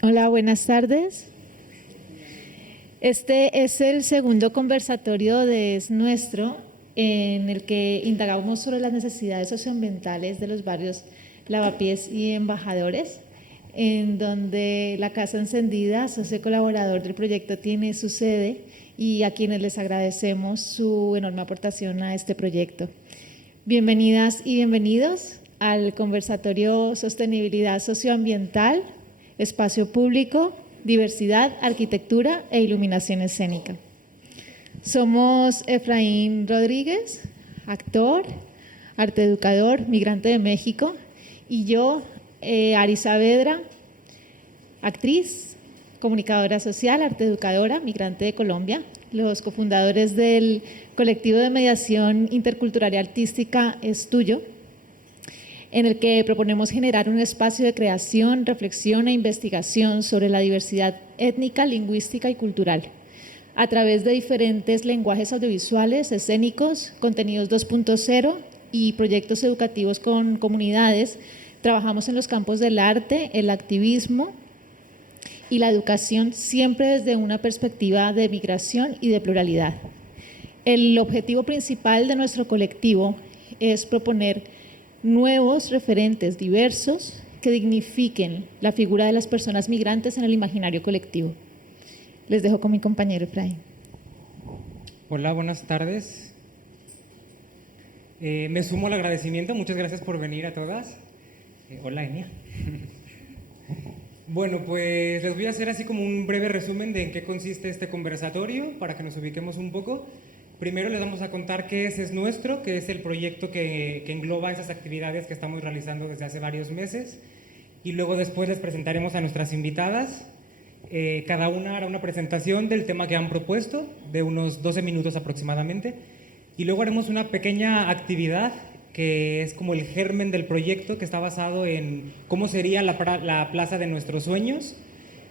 Hola, buenas tardes. Este es el segundo conversatorio de Es Nuestro, en el que indagamos sobre las necesidades socioambientales de los barrios Lavapiés y Embajadores, en donde la Casa Encendida, socio colaborador del proyecto, tiene su sede y a quienes les agradecemos su enorme aportación a este proyecto. Bienvenidas y bienvenidos al conversatorio Sostenibilidad Socioambiental, Espacio Público, Diversidad, Arquitectura e Iluminación Escénica. Somos Efraín Rodríguez, actor, arteeducador, migrante de México, y yo, Ari Saavedra, actriz, comunicadora social, arteeducadora, migrante de Colombia, los cofundadores del colectivo de mediación intercultural y artística Es Tuyo, en el que proponemos generar un espacio de creación, reflexión e investigación sobre la diversidad étnica, lingüística y cultural, a través de diferentes lenguajes audiovisuales, escénicos, contenidos 2.0 y proyectos educativos con comunidades. Trabajamos en los campos del arte, el activismo y la educación, siempre desde una perspectiva de migración y de pluralidad. El objetivo principal de nuestro colectivo es proponer nuevos referentes diversos que dignifiquen la figura de las personas migrantes en el imaginario colectivo. Les dejo con mi compañero Efraín. Hola, buenas tardes. Me sumo al agradecimiento, muchas gracias por venir a todas. Hola, Enia. Bueno, pues les voy a hacer así como un breve resumen de en qué consiste este conversatorio para que nos ubiquemos un poco. Primero les vamos a contar qué es Nuestro, que es el proyecto que engloba esas actividades que estamos realizando desde hace varios meses. Y luego después les presentaremos a nuestras invitadas. Cada una hará una presentación del tema que han propuesto, de unos 12 minutos aproximadamente. Y luego haremos una pequeña actividad que es como el germen del proyecto, que está basado en cómo sería la plaza de nuestros sueños.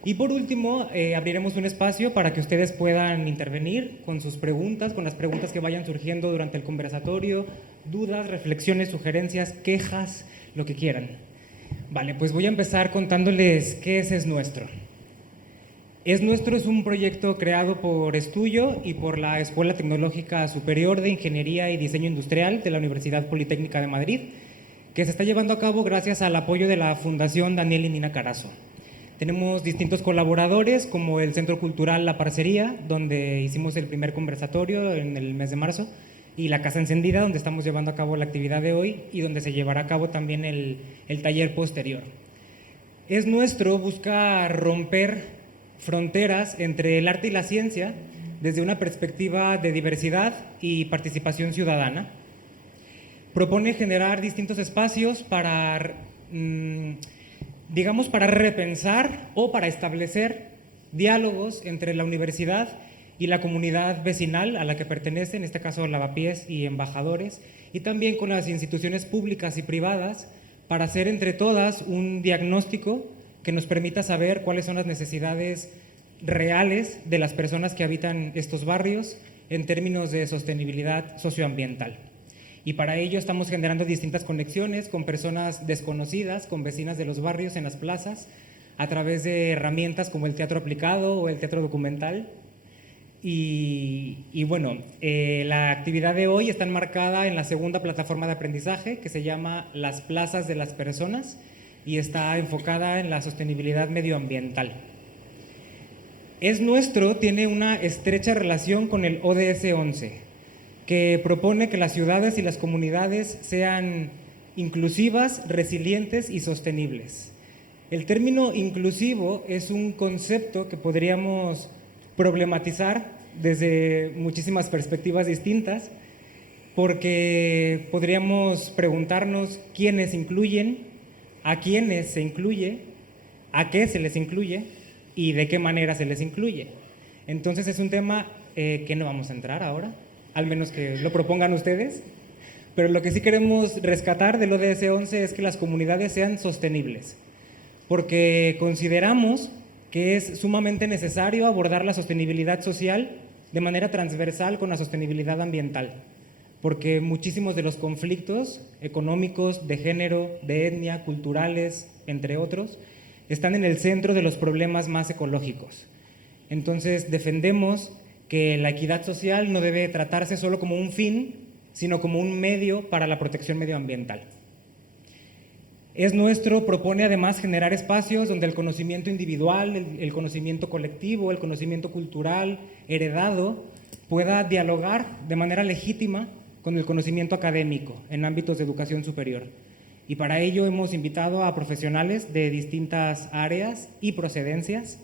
Y por último, abriremos un espacio para que ustedes puedan intervenir con sus preguntas, con las preguntas que vayan surgiendo durante el conversatorio, dudas, reflexiones, sugerencias, quejas, lo que quieran. Vale, pues voy a empezar contándoles qué es Nuestro. Es Nuestro es un proyecto creado por Es Tuyo y por la Escuela Tecnológica Superior de Ingeniería y Diseño Industrial de la Universidad Politécnica de Madrid, que se está llevando a cabo gracias al apoyo de la Fundación Daniel y Nina Carazo. Tenemos distintos colaboradores, como el Centro Cultural La Parcería, donde hicimos el primer conversatorio en el mes de marzo, y la Casa Encendida, donde estamos llevando a cabo la actividad de hoy y donde se llevará a cabo también el taller posterior. Es Nuestro busca romper fronteras entre el arte y la ciencia desde una perspectiva de diversidad y participación ciudadana. Propone generar distintos espacios para para repensar o para establecer diálogos entre la universidad y la comunidad vecinal a la que pertenece, en este caso Lavapiés y Embajadores, y también con las instituciones públicas y privadas, para hacer entre todas un diagnóstico que nos permita saber cuáles son las necesidades reales de las personas que habitan estos barrios en términos de sostenibilidad socioambiental. Y para ello estamos generando distintas conexiones con personas desconocidas, con vecinas de los barrios en las plazas, a través de herramientas como el teatro aplicado o el teatro documental. Y bueno, la actividad de hoy está enmarcada en la segunda plataforma de aprendizaje, que se llama Las Plazas de las Personas, y está enfocada en la sostenibilidad medioambiental. Es Nuestro tiene una estrecha relación con el ODS 11, que propone que las ciudades y las comunidades sean inclusivas, resilientes y sostenibles. El término inclusivo es un concepto que podríamos problematizar desde muchísimas perspectivas distintas, porque podríamos preguntarnos quiénes incluyen, a quiénes se incluye, a qué se les incluye y de qué manera se les incluye. Entonces es un tema que no vamos a entrar ahora, al menos que lo propongan ustedes, pero lo que sí queremos rescatar del ODS 11 es que las comunidades sean sostenibles, porque consideramos que es sumamente necesario abordar la sostenibilidad social de manera transversal con la sostenibilidad ambiental, porque muchísimos de los conflictos económicos, de género, de etnia, culturales, entre otros, están en el centro de los problemas más ecológicos. Entonces, defendemos que la equidad social no debe tratarse solo como un fin, sino como un medio para la protección medioambiental. Es Nuestro propone además generar espacios donde el conocimiento individual, el conocimiento colectivo, el conocimiento cultural, heredado, pueda dialogar de manera legítima con el conocimiento académico en ámbitos de educación superior. Y para ello hemos invitado a profesionales de distintas áreas y procedencias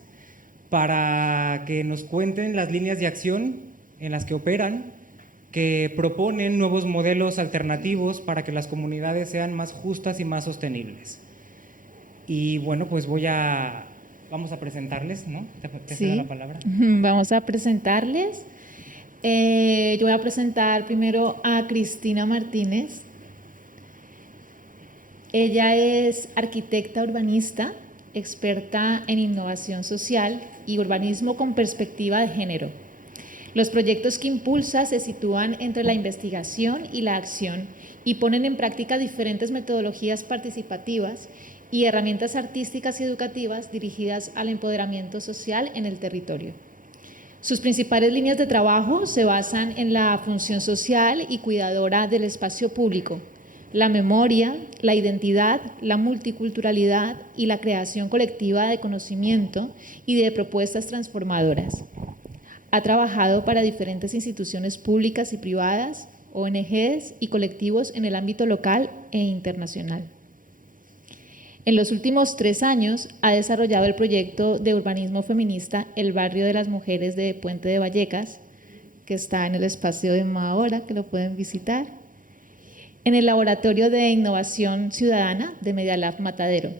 para que nos cuenten las líneas de acción en las que operan, que proponen nuevos modelos alternativos para que las comunidades sean más justas y más sostenibles. Y bueno, pues vamos a presentarles, ¿no? ¿Te cedo la palabra? Vamos a presentarles. Yo voy a presentar primero a Cristina Martínez. Ella es arquitecta urbanista, experta en innovación social y urbanismo con perspectiva de género. Los proyectos que impulsa se sitúan entre la investigación y la acción y ponen en práctica diferentes metodologías participativas y herramientas artísticas y educativas dirigidas al empoderamiento social en el territorio. Sus principales líneas de trabajo se basan en la función social y cuidadora del espacio público, la memoria, la identidad, la multiculturalidad y la creación colectiva de conocimiento y de propuestas transformadoras. Ha trabajado para diferentes instituciones públicas y privadas, ONGs y colectivos en el ámbito local e internacional. En los últimos 3 años ha desarrollado el proyecto de urbanismo feminista El Barrio de las Mujeres de Puente de Vallecas, que está en el espacio de Mahora, que lo pueden visitar, en el Laboratorio de Innovación Ciudadana de Medialab Matadero.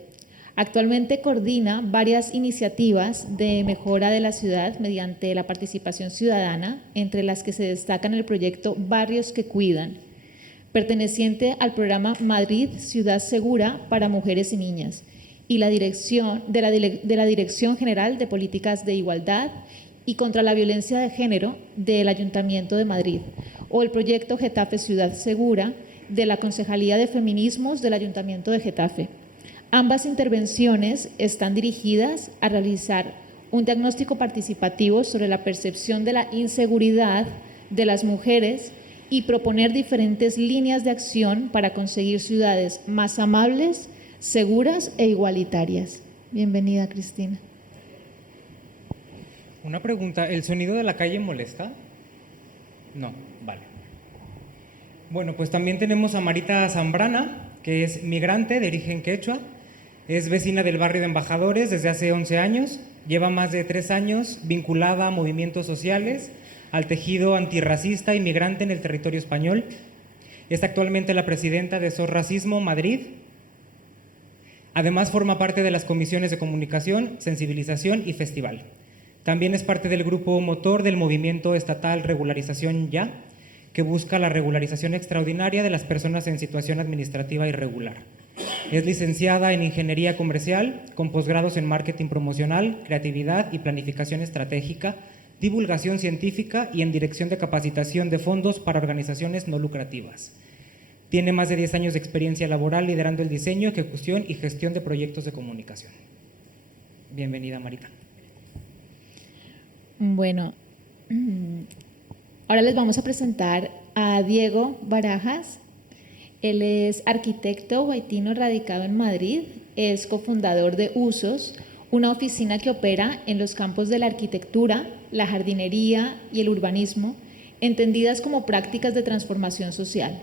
Actualmente coordina varias iniciativas de mejora de la ciudad mediante la participación ciudadana, entre las que se destacan el proyecto Barrios que Cuidan, perteneciente al programa Madrid Ciudad Segura para Mujeres y Niñas, y la dirección de la Dirección General de Políticas de Igualdad y contra la Violencia de Género del Ayuntamiento de Madrid, o el proyecto Getafe Ciudad Segura de la Concejalía de Feminismos del Ayuntamiento de Getafe. Ambas intervenciones están dirigidas a realizar un diagnóstico participativo sobre la percepción de la inseguridad de las mujeres y proponer diferentes líneas de acción para conseguir ciudades más amables, seguras e igualitarias. Bienvenida, Cristina. Una pregunta, ¿el sonido de la calle molesta? No, vale. Bueno, pues también tenemos a Marita Zambrana, que es migrante de origen quechua, es vecina del barrio de Embajadores desde hace 11 años, lleva más de 3 años vinculada a movimientos sociales, al tejido antirracista y migrante en el territorio español. Es actualmente la presidenta de SOS Racismo Madrid. Además forma parte de las comisiones de comunicación, sensibilización y festival. También es parte del grupo motor del movimiento estatal Regularización Ya, que busca la regularización extraordinaria de las personas en situación administrativa irregular. Es licenciada en Ingeniería Comercial, con posgrados en Marketing Promocional, Creatividad y Planificación Estratégica, Divulgación Científica y en Dirección de Capacitación de Fondos para Organizaciones No Lucrativas. Tiene más de 10 años de experiencia laboral liderando el diseño, ejecución y gestión de proyectos de comunicación. Bienvenida, Marita. Bueno, ahora les vamos a presentar a Diego Barajas. Él es arquitecto guaitino radicado en Madrid, es cofundador de Usos, una oficina que opera en los campos de la arquitectura, la jardinería y el urbanismo, entendidas como prácticas de transformación social.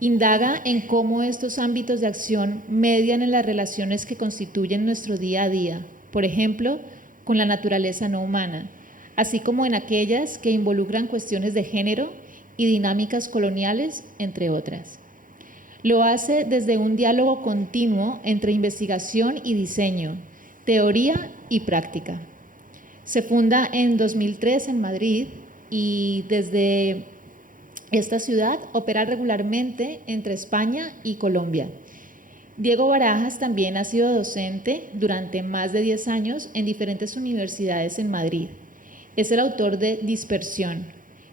Indaga en cómo estos ámbitos de acción median en las relaciones que constituyen nuestro día a día, por ejemplo, con la naturaleza no humana, así como en aquellas que involucran cuestiones de género y dinámicas coloniales, entre otras. Lo hace desde un diálogo continuo entre investigación y diseño, teoría y práctica. Se funda en 2003 en Madrid y desde esta ciudad opera regularmente entre España y Colombia. Diego Barajas también ha sido docente durante más de 10 años en diferentes universidades en Madrid. Es el autor de Dispersión,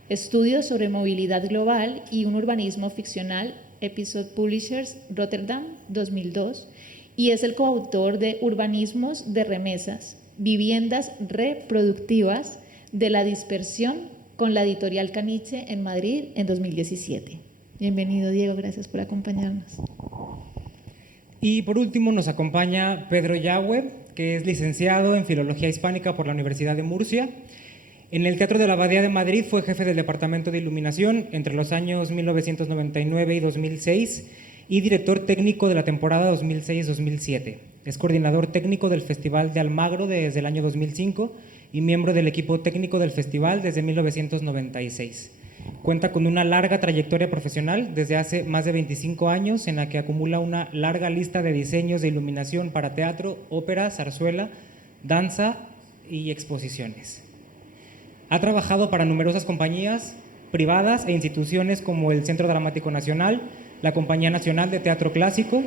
estudios sobre movilidad global y un urbanismo ficcional, Episode Publishers, Rotterdam, 2002, y es el coautor de Urbanismos de Remesas, Viviendas Reproductivas de la Dispersión, con la editorial Caniche en Madrid en 2017. Bienvenido, Diego, gracias por acompañarnos. Y por último nos acompaña Pedro Yagüe, que es licenciado en Filología Hispánica por la Universidad de Murcia. En el Teatro de la Abadía de Madrid fue jefe del Departamento de Iluminación entre los años 1999 y 2006 y director técnico de la temporada 2006-2007. Es coordinador técnico del Festival de Almagro desde el año 2005 y miembro del equipo técnico del festival desde 1996. Cuenta con una larga trayectoria profesional desde hace más de 25 años en la que acumula una larga lista de diseños de iluminación para teatro, ópera, zarzuela, danza y exposiciones. Ha trabajado para numerosas compañías privadas e instituciones como el Centro Dramático Nacional, la Compañía Nacional de Teatro Clásico,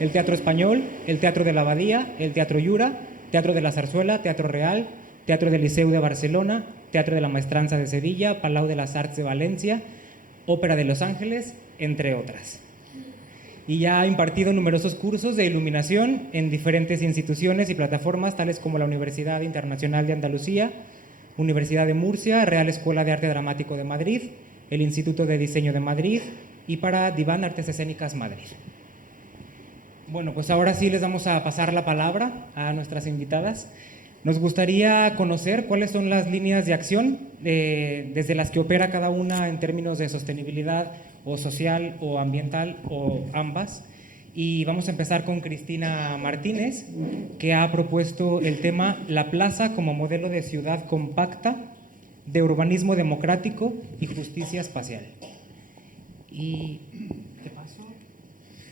el Teatro Español, el Teatro de la Abadía, el Teatro Llura, Teatro de la Zarzuela, Teatro Real, Teatro del Liceu de Barcelona, Teatro de la Maestranza de Sevilla, Palau de las Arts de Valencia, Ópera de Los Ángeles, entre otras. Y ya ha impartido numerosos cursos de iluminación en diferentes instituciones y plataformas, tales como la Universidad Internacional de Andalucía, Universidad de Murcia, Real Escuela de Arte Dramático de Madrid, el Instituto de Diseño de Madrid y para Divan Artes Escénicas Madrid. Bueno, pues ahora sí les vamos a pasar la palabra a nuestras invitadas. Nos gustaría conocer cuáles son las líneas de acción desde las que opera cada una en términos de sostenibilidad o social o ambiental o ambas. Y vamos a empezar con Cristina Martínez, que ha propuesto el tema La Plaza como modelo de ciudad compacta, de urbanismo democrático y justicia espacial. Y ¿qué pasó?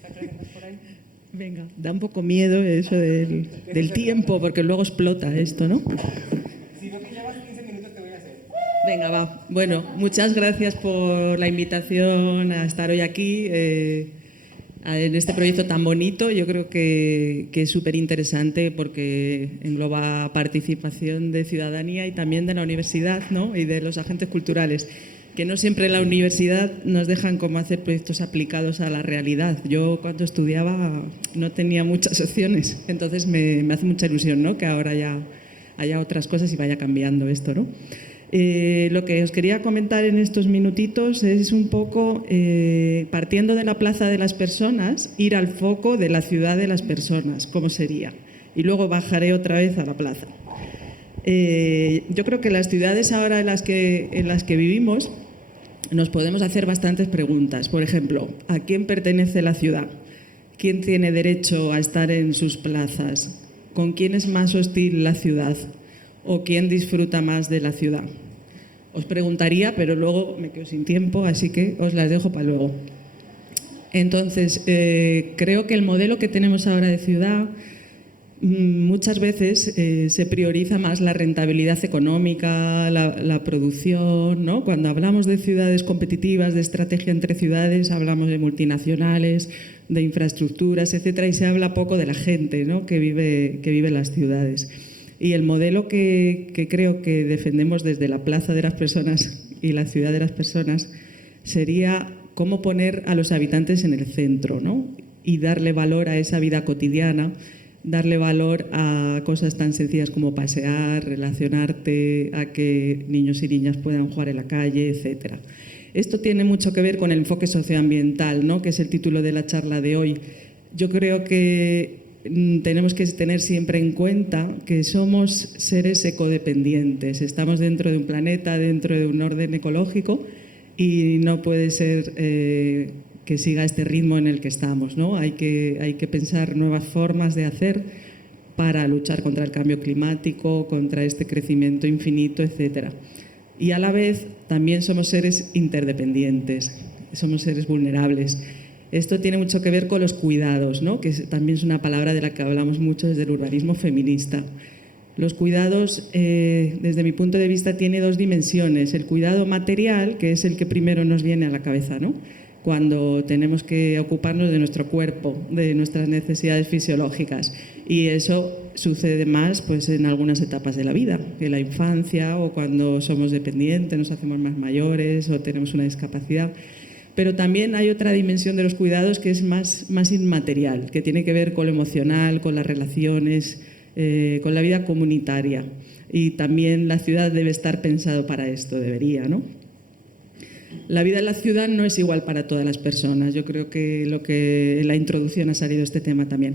¿Está por ahí? Venga, da un poco miedo eso del tiempo, porque luego explota esto, ¿no? Si veo que llevas 15 minutos, te voy a hacer. Venga, va. Bueno, muchas gracias por la invitación a estar hoy aquí en este proyecto tan bonito. Yo creo que es súper interesante porque engloba participación de ciudadanía y también de la universidad, ¿no? Y de los agentes culturales, que no siempre en la universidad nos dejan como hacer proyectos aplicados a la realidad. Yo cuando estudiaba no tenía muchas opciones, entonces me hace mucha ilusión, ¿no? Que ahora ya haya otras cosas y vaya cambiando esto, ¿no? Lo que os quería comentar en estos minutitos es un poco, partiendo de la plaza de las personas, ir al foco de la ciudad de las personas, cómo sería. Y luego bajaré otra vez a la plaza. Yo creo que las ciudades ahora en las que vivimos nos podemos hacer bastantes preguntas. Por ejemplo, ¿a quién pertenece la ciudad? ¿Quién tiene derecho a estar en sus plazas? ¿Con quién es más hostil la ciudad? ¿O quién disfruta más de la ciudad? Os preguntaría, pero luego me quedo sin tiempo, así que os las dejo para luego. Entonces, creo que el modelo que tenemos ahora de ciudad muchas veces se prioriza más la rentabilidad económica, la producción, ¿no? Cuando hablamos de ciudades competitivas, de estrategia entre ciudades, hablamos de multinacionales, de infraestructuras, etcétera, y se habla poco de la gente, ¿no? que vive en las ciudades. Y el modelo que creo que defendemos desde la plaza de las personas y la ciudad de las personas sería cómo poner a los habitantes en el centro, ¿no? Y darle valor a esa vida cotidiana, darle valor a cosas tan sencillas como pasear, relacionarte, a que niños y niñas puedan jugar en la calle, etc. Esto tiene mucho que ver con el enfoque socioambiental, ¿no? Que es el título de la charla de hoy. Yo creo que tenemos que tener siempre en cuenta que somos seres ecodependientes. Estamos dentro de un planeta, dentro de un orden ecológico y no puede ser que siga este ritmo en el que estamos, ¿no? Hay que pensar nuevas formas de hacer para luchar contra el cambio climático, contra este crecimiento infinito, etcétera. Y a la vez también somos seres interdependientes, somos seres vulnerables. Esto tiene mucho que ver con los cuidados, ¿no? Que también es una palabra de la que hablamos mucho desde el urbanismo feminista. Los cuidados, desde mi punto de vista, tiene dos dimensiones. El cuidado material, que es el que primero nos viene a la cabeza, ¿no? Cuando tenemos que ocuparnos de nuestro cuerpo, de nuestras necesidades fisiológicas. Y eso sucede más pues, en algunas etapas de la vida, en la infancia o cuando somos dependientes, nos hacemos más mayores o tenemos una discapacidad. Pero también hay otra dimensión de los cuidados que es más inmaterial, que tiene que ver con lo emocional, con las relaciones, con la vida comunitaria. Y también la ciudad debe estar pensado para esto, debería, ¿no? La vida en la ciudad no es igual para todas las personas. Yo creo que lo que en la introducción ha salido este tema también.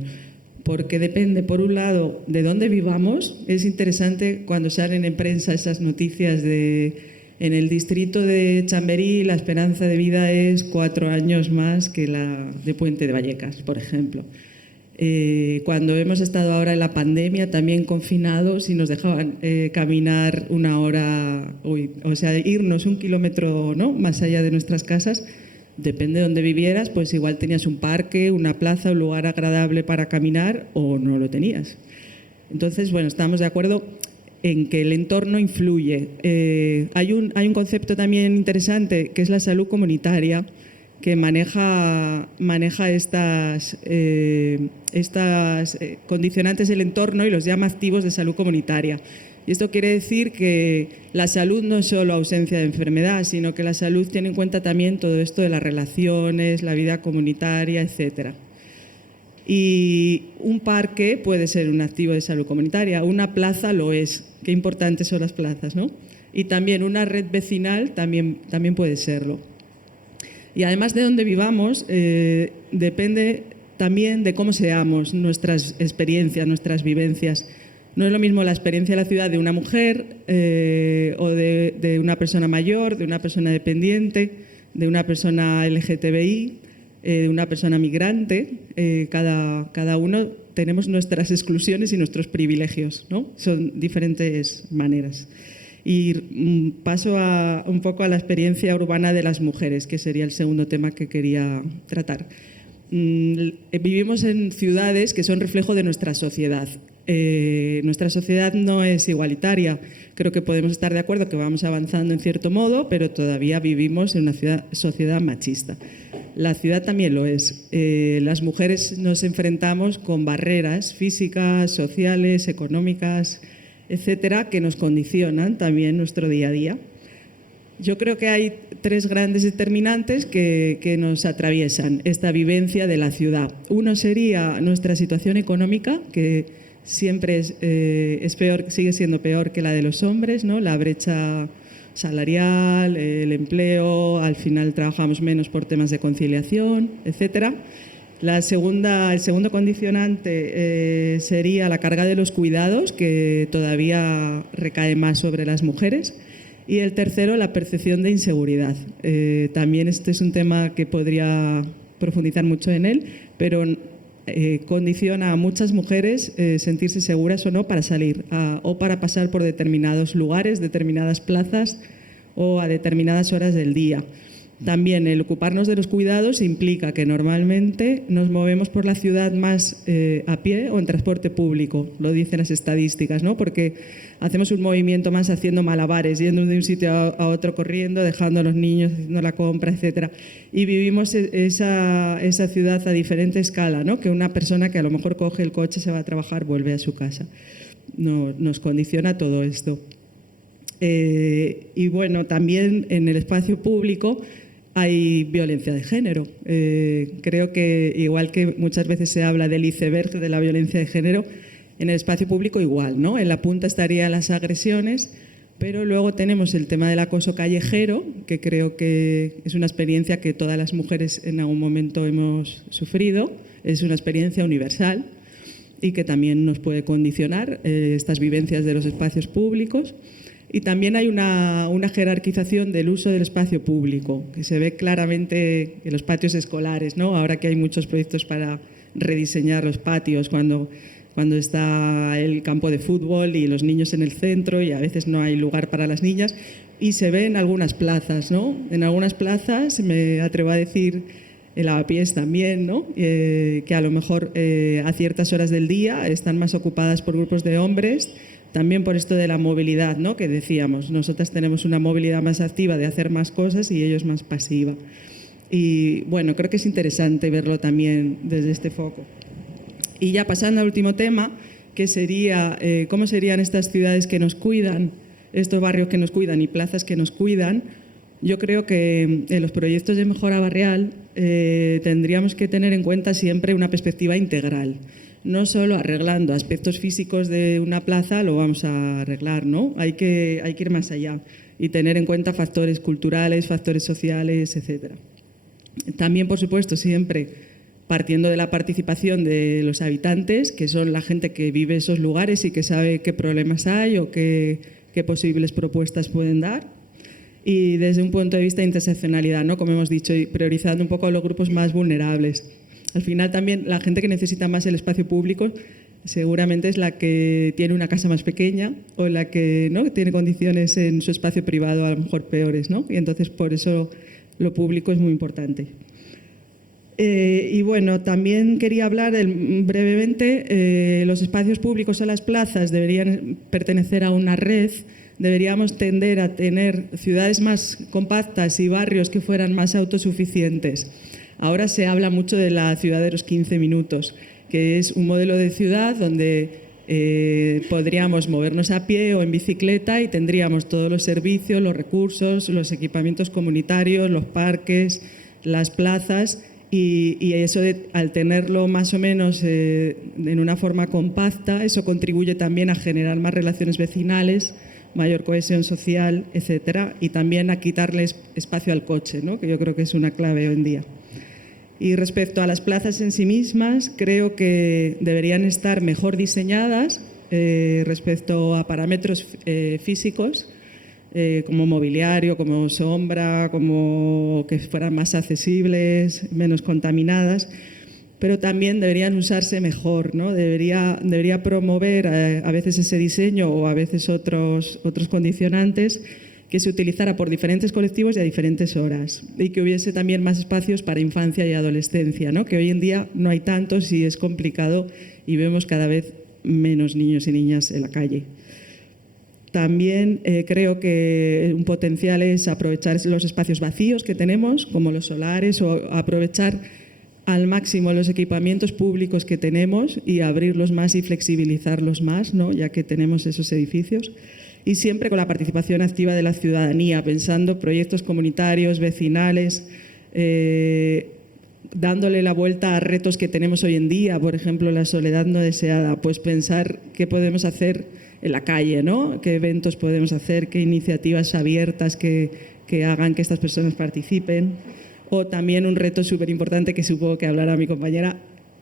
Porque depende, por un lado, de dónde vivamos. Es interesante cuando salen en prensa esas noticias de en el distrito de Chamberí la esperanza de vida es 4 años más que la de Puente de Vallecas, por ejemplo. Cuando hemos estado ahora en la pandemia también confinados y nos dejaban caminar 1 hora, o sea, irnos 1 kilómetro, ¿no?, más allá de nuestras casas, depende de dónde vivieras, pues igual tenías un parque, una plaza, un lugar agradable para caminar o no lo tenías. Entonces, bueno, estamos de acuerdo en que el entorno influye. Hay un concepto también interesante que es la salud comunitaria, que maneja estas condicionantes del entorno y los llama activos de salud comunitaria. Y esto quiere decir que la salud no es solo ausencia de enfermedad, sino que la salud tiene en cuenta también todo esto de las relaciones, la vida comunitaria, etc. Y un parque puede ser un activo de salud comunitaria, una plaza lo es. Qué importantes son las plazas, ¿no? Y también una red vecinal también puede serlo. Y además de dónde vivamos, depende también de cómo seamos, nuestras experiencias, nuestras vivencias. No es lo mismo la experiencia de la ciudad de una mujer o de una persona mayor, de una persona dependiente, de una persona LGTBI, de una persona migrante. Cada uno tenemos nuestras exclusiones y nuestros privilegios, ¿no? Son diferentes maneras. Y paso un poco a la experiencia urbana de las mujeres, que sería el segundo tema que quería tratar. Vivimos en ciudades que son reflejo de nuestra sociedad. Nuestra sociedad no es igualitaria. Creo que podemos estar de acuerdo que vamos avanzando en cierto modo, pero todavía vivimos en una sociedad machista. La ciudad también lo es. Las mujeres nos enfrentamos con barreras físicas, sociales, económicas, etcétera, que nos condicionan también nuestro día a día. Yo creo que hay 3 grandes determinantes que nos atraviesan esta vivencia de la ciudad. Uno sería nuestra situación económica, que siempre es peor, sigue siendo peor que la de los hombres, ¿no? La brecha salarial, el empleo, al final trabajamos menos por temas de conciliación, etcétera. El segundo condicionante sería la carga de los cuidados, que todavía recae más sobre las mujeres. Y el tercero, la percepción de inseguridad. También este es un tema que podría profundizar mucho en él, pero condiciona a muchas mujeres sentirse seguras o no para salir o para pasar por determinados lugares, determinadas plazas o a determinadas horas del día. También el ocuparnos de los cuidados implica que normalmente nos movemos por la ciudad más a pie o en transporte público, lo dicen las estadísticas, ¿no? Porque hacemos un movimiento más haciendo malabares, yendo de un sitio a otro corriendo, dejando a los niños, haciendo la compra, etcétera. Y vivimos esa ciudad a diferente escala, ¿no? Que una persona que a lo mejor coge el coche, se va a trabajar, vuelve a su casa. Nos condiciona todo esto. Y bueno, también en el espacio público hay violencia de género. Creo que igual que muchas veces se habla del iceberg de la violencia de género, en el espacio público igual, ¿no? En la punta estarían las agresiones, pero luego tenemos el tema del acoso callejero, que creo que es una experiencia que todas las mujeres en algún momento hemos sufrido, es una experiencia universal y que también nos puede condicionar estas vivencias de los espacios públicos. Y también hay una jerarquización del uso del espacio público, que se ve claramente en los patios escolares, ¿no? Ahora que hay muchos proyectos para rediseñar los patios, cuando está el campo de fútbol y los niños en el centro y a veces no hay lugar para las niñas, y se ve en algunas plazas, ¿no? En algunas plazas, me atrevo a decir, en Lavapiés también, ¿no? Que a lo mejor a ciertas horas del día están más ocupadas por grupos de hombres. También por esto de la movilidad, ¿no? Que decíamos, nosotras tenemos una movilidad más activa de hacer más cosas y ellos más pasiva. Y bueno, creo que es interesante verlo también desde este foco. Y ya pasando al último tema, que sería cómo serían estas ciudades que nos cuidan, estos barrios que nos cuidan y plazas que nos cuidan. Yo creo que en los proyectos de mejora barrial tendríamos que tener en cuenta siempre una perspectiva integral. No solo arreglando aspectos físicos de una plaza lo vamos a arreglar, ¿no? Hay que ir más allá y tener en cuenta factores culturales, factores sociales, etc. También, por supuesto, siempre partiendo de la participación de los habitantes, que son la gente que vive esos lugares y que sabe qué problemas hay o qué posibles propuestas pueden dar. Y desde un punto de vista de interseccionalidad, ¿no? Como hemos dicho, y priorizando un poco a los grupos más vulnerables. Al final también la gente que necesita más el espacio público seguramente es la que tiene una casa más pequeña o la que, ¿no?, tiene condiciones en su espacio privado a lo mejor peores, ¿no? Y entonces por eso lo público es muy importante. Y bueno, también quería hablar brevemente, los espacios públicos o las plazas deberían pertenecer a una red. Deberíamos tender a tener ciudades más compactas y barrios que fueran más autosuficientes. Ahora se habla mucho de la ciudad de los 15 minutos, que es un modelo de ciudad donde podríamos movernos a pie o en bicicleta y tendríamos todos los servicios, los recursos, los equipamientos comunitarios, los parques, las plazas, y eso al tenerlo más o menos en una forma compacta, eso contribuye también a generar más relaciones vecinales, mayor cohesión social, etcétera, y también a quitarles espacio al coche, ¿no?, que yo creo que es una clave hoy en día. Y respecto a las plazas en sí mismas, creo que deberían estar mejor diseñadas respecto a parámetros físicos, como mobiliario, como sombra, como que fueran más accesibles, menos contaminadas, pero también deberían usarse mejor, ¿no? Debería promover a veces ese diseño o a veces otros condicionantes que se utilizara por diferentes colectivos y a diferentes horas, y que hubiese también más espacios para infancia y adolescencia, ¿no?, que hoy en día no hay tantos y es complicado y vemos cada vez menos niños y niñas en la calle. También creo que un potencial es aprovechar los espacios vacíos que tenemos, como los solares, o aprovechar al máximo los equipamientos públicos que tenemos y abrirlos más y flexibilizarlos más, ¿no?, ya que tenemos esos edificios. Y siempre con la participación activa de la ciudadanía, pensando proyectos comunitarios, vecinales, dándole la vuelta a retos que tenemos hoy en día, por ejemplo, la soledad no deseada, pues pensar qué podemos hacer en la calle, ¿no?, qué eventos podemos hacer, qué iniciativas abiertas que hagan que estas personas participen. O también un reto súper importante que supongo que hablará mi compañera,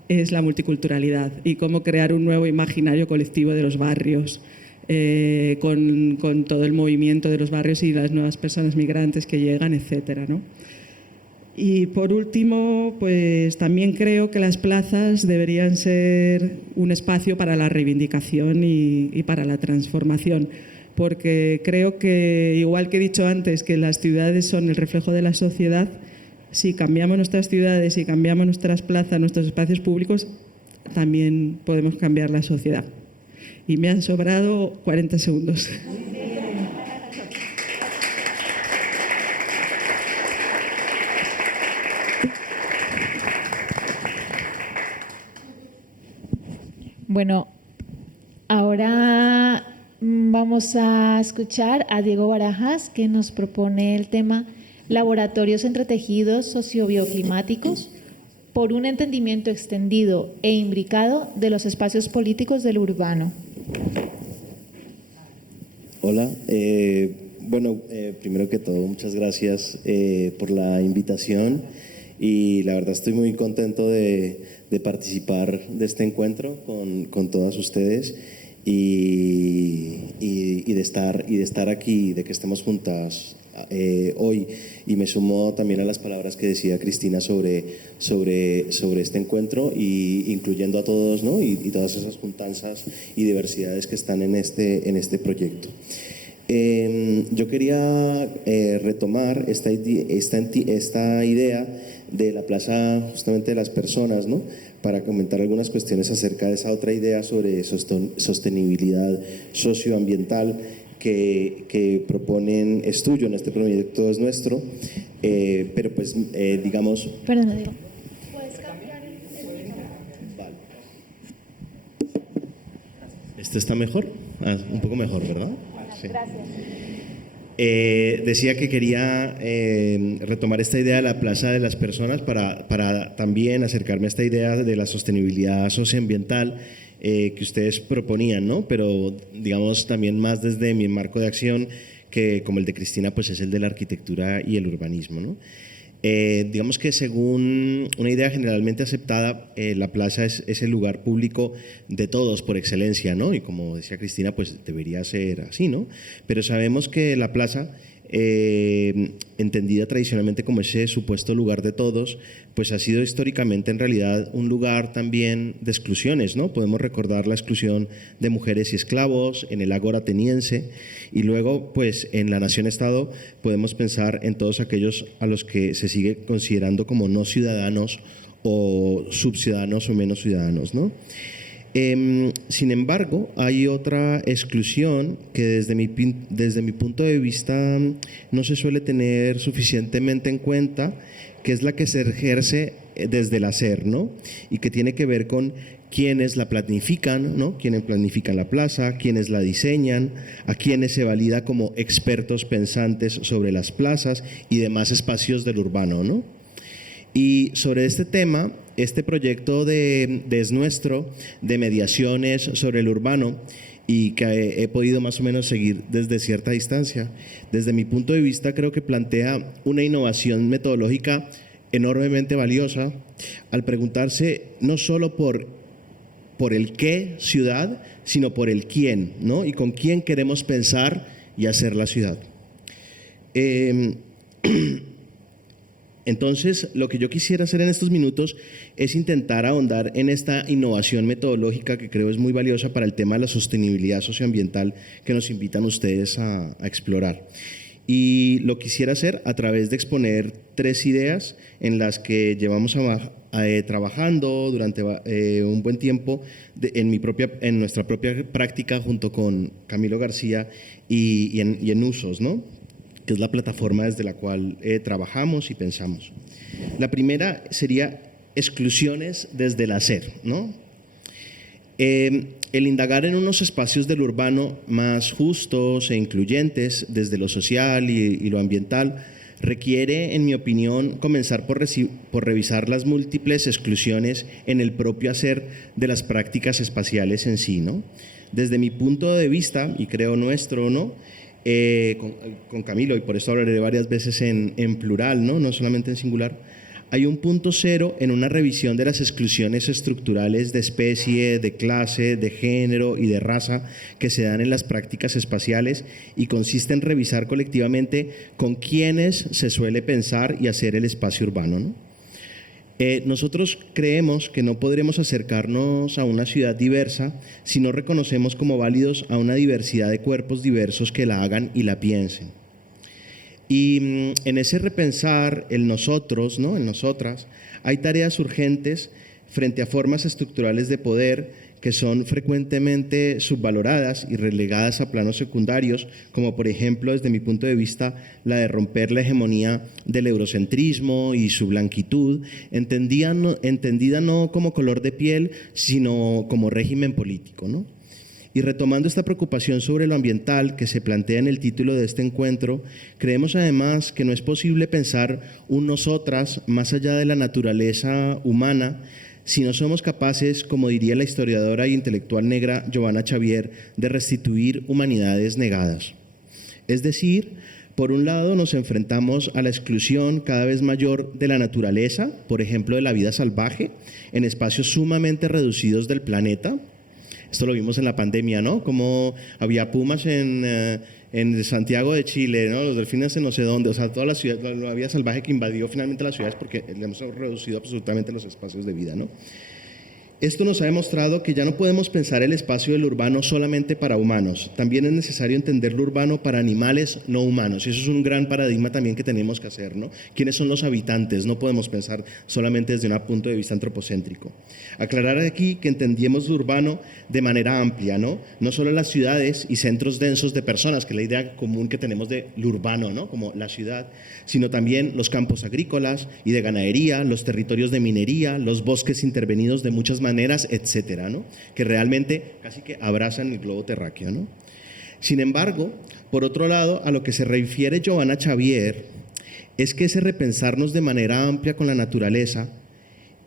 es la multiculturalidad y cómo crear un nuevo imaginario colectivo de los barrios, con todo el movimiento de los barrios y las nuevas personas migrantes que llegan, etcétera, ¿no? Y por último, pues también creo que las plazas deberían ser un espacio para la reivindicación y para la transformación, porque creo que, igual que he dicho antes, que las ciudades son el reflejo de la sociedad, si cambiamos nuestras ciudades, si cambiamos nuestras plazas, nuestros espacios públicos, también podemos cambiar la sociedad. Y me han sobrado 40 segundos. Bueno, ahora vamos a escuchar a Diego Barajas, que nos propone el tema Laboratorios entre tejidos sociobioclimáticos por un entendimiento extendido e imbricado de los espacios políticos del urbano. Hola, primero que todo, muchas gracias por la invitación y la verdad estoy muy contento de participar de este encuentro con todas ustedes y de estar aquí, de que estemos juntas hoy, y me sumo también a las palabras que decía Cristina sobre este encuentro, y incluyendo a todos, ¿no?, y todas esas juntanzas y diversidades que están en este proyecto. Yo quería retomar esta idea de la plaza justamente de las personas, ¿no?, para comentar algunas cuestiones acerca de esa otra idea sobre sostenibilidad socioambiental que proponen Estudio en este proyecto Es Nuestro, pero pues digamos... Perdona, Diego. ¿Puedes cambiar el micrófono? Vale. ¿Este está mejor? Un poco mejor, ¿verdad? Sí. Gracias. decía que quería retomar esta idea de la plaza de las personas para también acercarme a esta idea de la sostenibilidad socioambiental que ustedes proponían, ¿no? Pero digamos también más desde mi marco de acción, que como el de Cristina, pues es el de la arquitectura y el urbanismo, ¿no? Digamos que según una idea generalmente aceptada, la plaza es el lugar público de todos por excelencia, ¿no? Y como decía Cristina, pues debería ser así, ¿no? Pero sabemos que la plaza, entendida tradicionalmente como ese supuesto lugar de todos, pues ha sido históricamente en realidad un lugar también de exclusiones, ¿no? Podemos recordar la exclusión de mujeres y esclavos en el ágora ateniense, y luego pues en la nación-estado podemos pensar en todos aquellos a los que se sigue considerando como no ciudadanos o subciudadanos o menos ciudadanos, ¿no? Sin embargo, hay otra exclusión que desde mi punto de vista no se suele tener suficientemente en cuenta, que es la que se ejerce desde el hacer, ¿no? Y que tiene que ver con quienes la planifican, ¿no? Quienes planifican la plaza, quienes la diseñan, a quienes se valida como expertos pensantes sobre las plazas y demás espacios del urbano, ¿no? Y sobre este tema, este proyecto de Es Nuestro, de mediaciones sobre el urbano, y que he podido más o menos seguir desde cierta distancia, desde mi punto de vista creo que plantea una innovación metodológica enormemente valiosa al preguntarse no solo por el qué ciudad, sino por el quién, ¿no? Y con quién queremos pensar y hacer la ciudad. Entonces, lo que yo quisiera hacer en estos minutos es intentar ahondar en esta innovación metodológica que creo es muy valiosa para el tema de la sostenibilidad socioambiental que nos invitan ustedes a explorar. Y lo quisiera hacer a través de exponer 3 ideas en las que llevamos trabajando durante un buen tiempo en nuestra propia práctica junto con Camilo García y en Usos, ¿no? Que es la plataforma desde la cual trabajamos y pensamos. La primera sería exclusiones desde el hacer, ¿no? El indagar en unos espacios del urbano más justos e incluyentes desde lo social y lo ambiental requiere, en mi opinión, comenzar por revisar las múltiples exclusiones en el propio hacer de las prácticas espaciales en sí, ¿no? Desde mi punto de vista, y creo nuestro, ¿no? Con Camilo, y por eso hablaré varias veces en plural, ¿no? No solamente en singular, hay un punto cero en una revisión de las exclusiones estructurales de especie, de clase, de género y de raza que se dan en las prácticas espaciales, y consiste en revisar colectivamente con quiénes se suele pensar y hacer el espacio urbano, ¿no? Nosotros creemos que no podremos acercarnos a una ciudad diversa si no reconocemos como válidos a una diversidad de cuerpos diversos que la hagan y la piensen. Y en ese repensar el nosotros, ¿no? El nosotras, hay tareas urgentes frente a formas estructurales de poder que son frecuentemente subvaloradas y relegadas a planos secundarios, como por ejemplo, desde mi punto de vista, la de romper la hegemonía del eurocentrismo y su blanquitud, entendida no como color de piel, sino como régimen político, ¿no? Y retomando esta preocupación sobre lo ambiental que se plantea en el título de este encuentro, creemos además que no es posible pensar un nosotras más allá de la naturaleza humana si no somos capaces, como diría la historiadora e intelectual negra Giovanna Xavier, de restituir humanidades negadas. Es decir, por un lado nos enfrentamos a la exclusión cada vez mayor de la naturaleza, por ejemplo de la vida salvaje, en espacios sumamente reducidos del planeta. Esto lo vimos en la pandemia, ¿no? Como había pumas en Santiago de Chile, ¿no? Los delfines en no sé dónde, o sea, toda la ciudad, la vida salvaje que invadió finalmente las ciudades porque le hemos reducido absolutamente los espacios de vida, ¿no? Esto nos ha demostrado que ya no podemos pensar el espacio del urbano solamente para humanos. También es necesario entender lo urbano para animales no humanos. Y eso es un gran paradigma también que tenemos que hacer, ¿no? ¿Quiénes son los habitantes? No podemos pensar solamente desde un punto de vista antropocéntrico. Aclarar aquí que entendemos lo urbano de manera amplia, ¿no? No solo las ciudades y centros densos de personas, que es la idea común que tenemos de lo urbano, ¿no? Como la ciudad, sino también los campos agrícolas y de ganadería, los territorios de minería, los bosques intervenidos de muchas maneras, etcétera, ¿no? Que realmente casi que abrazan el globo terráqueo, ¿no? Sin embargo, por otro lado, a lo que se refiere Giovanna Xavier es que ese repensarnos de manera amplia con la naturaleza,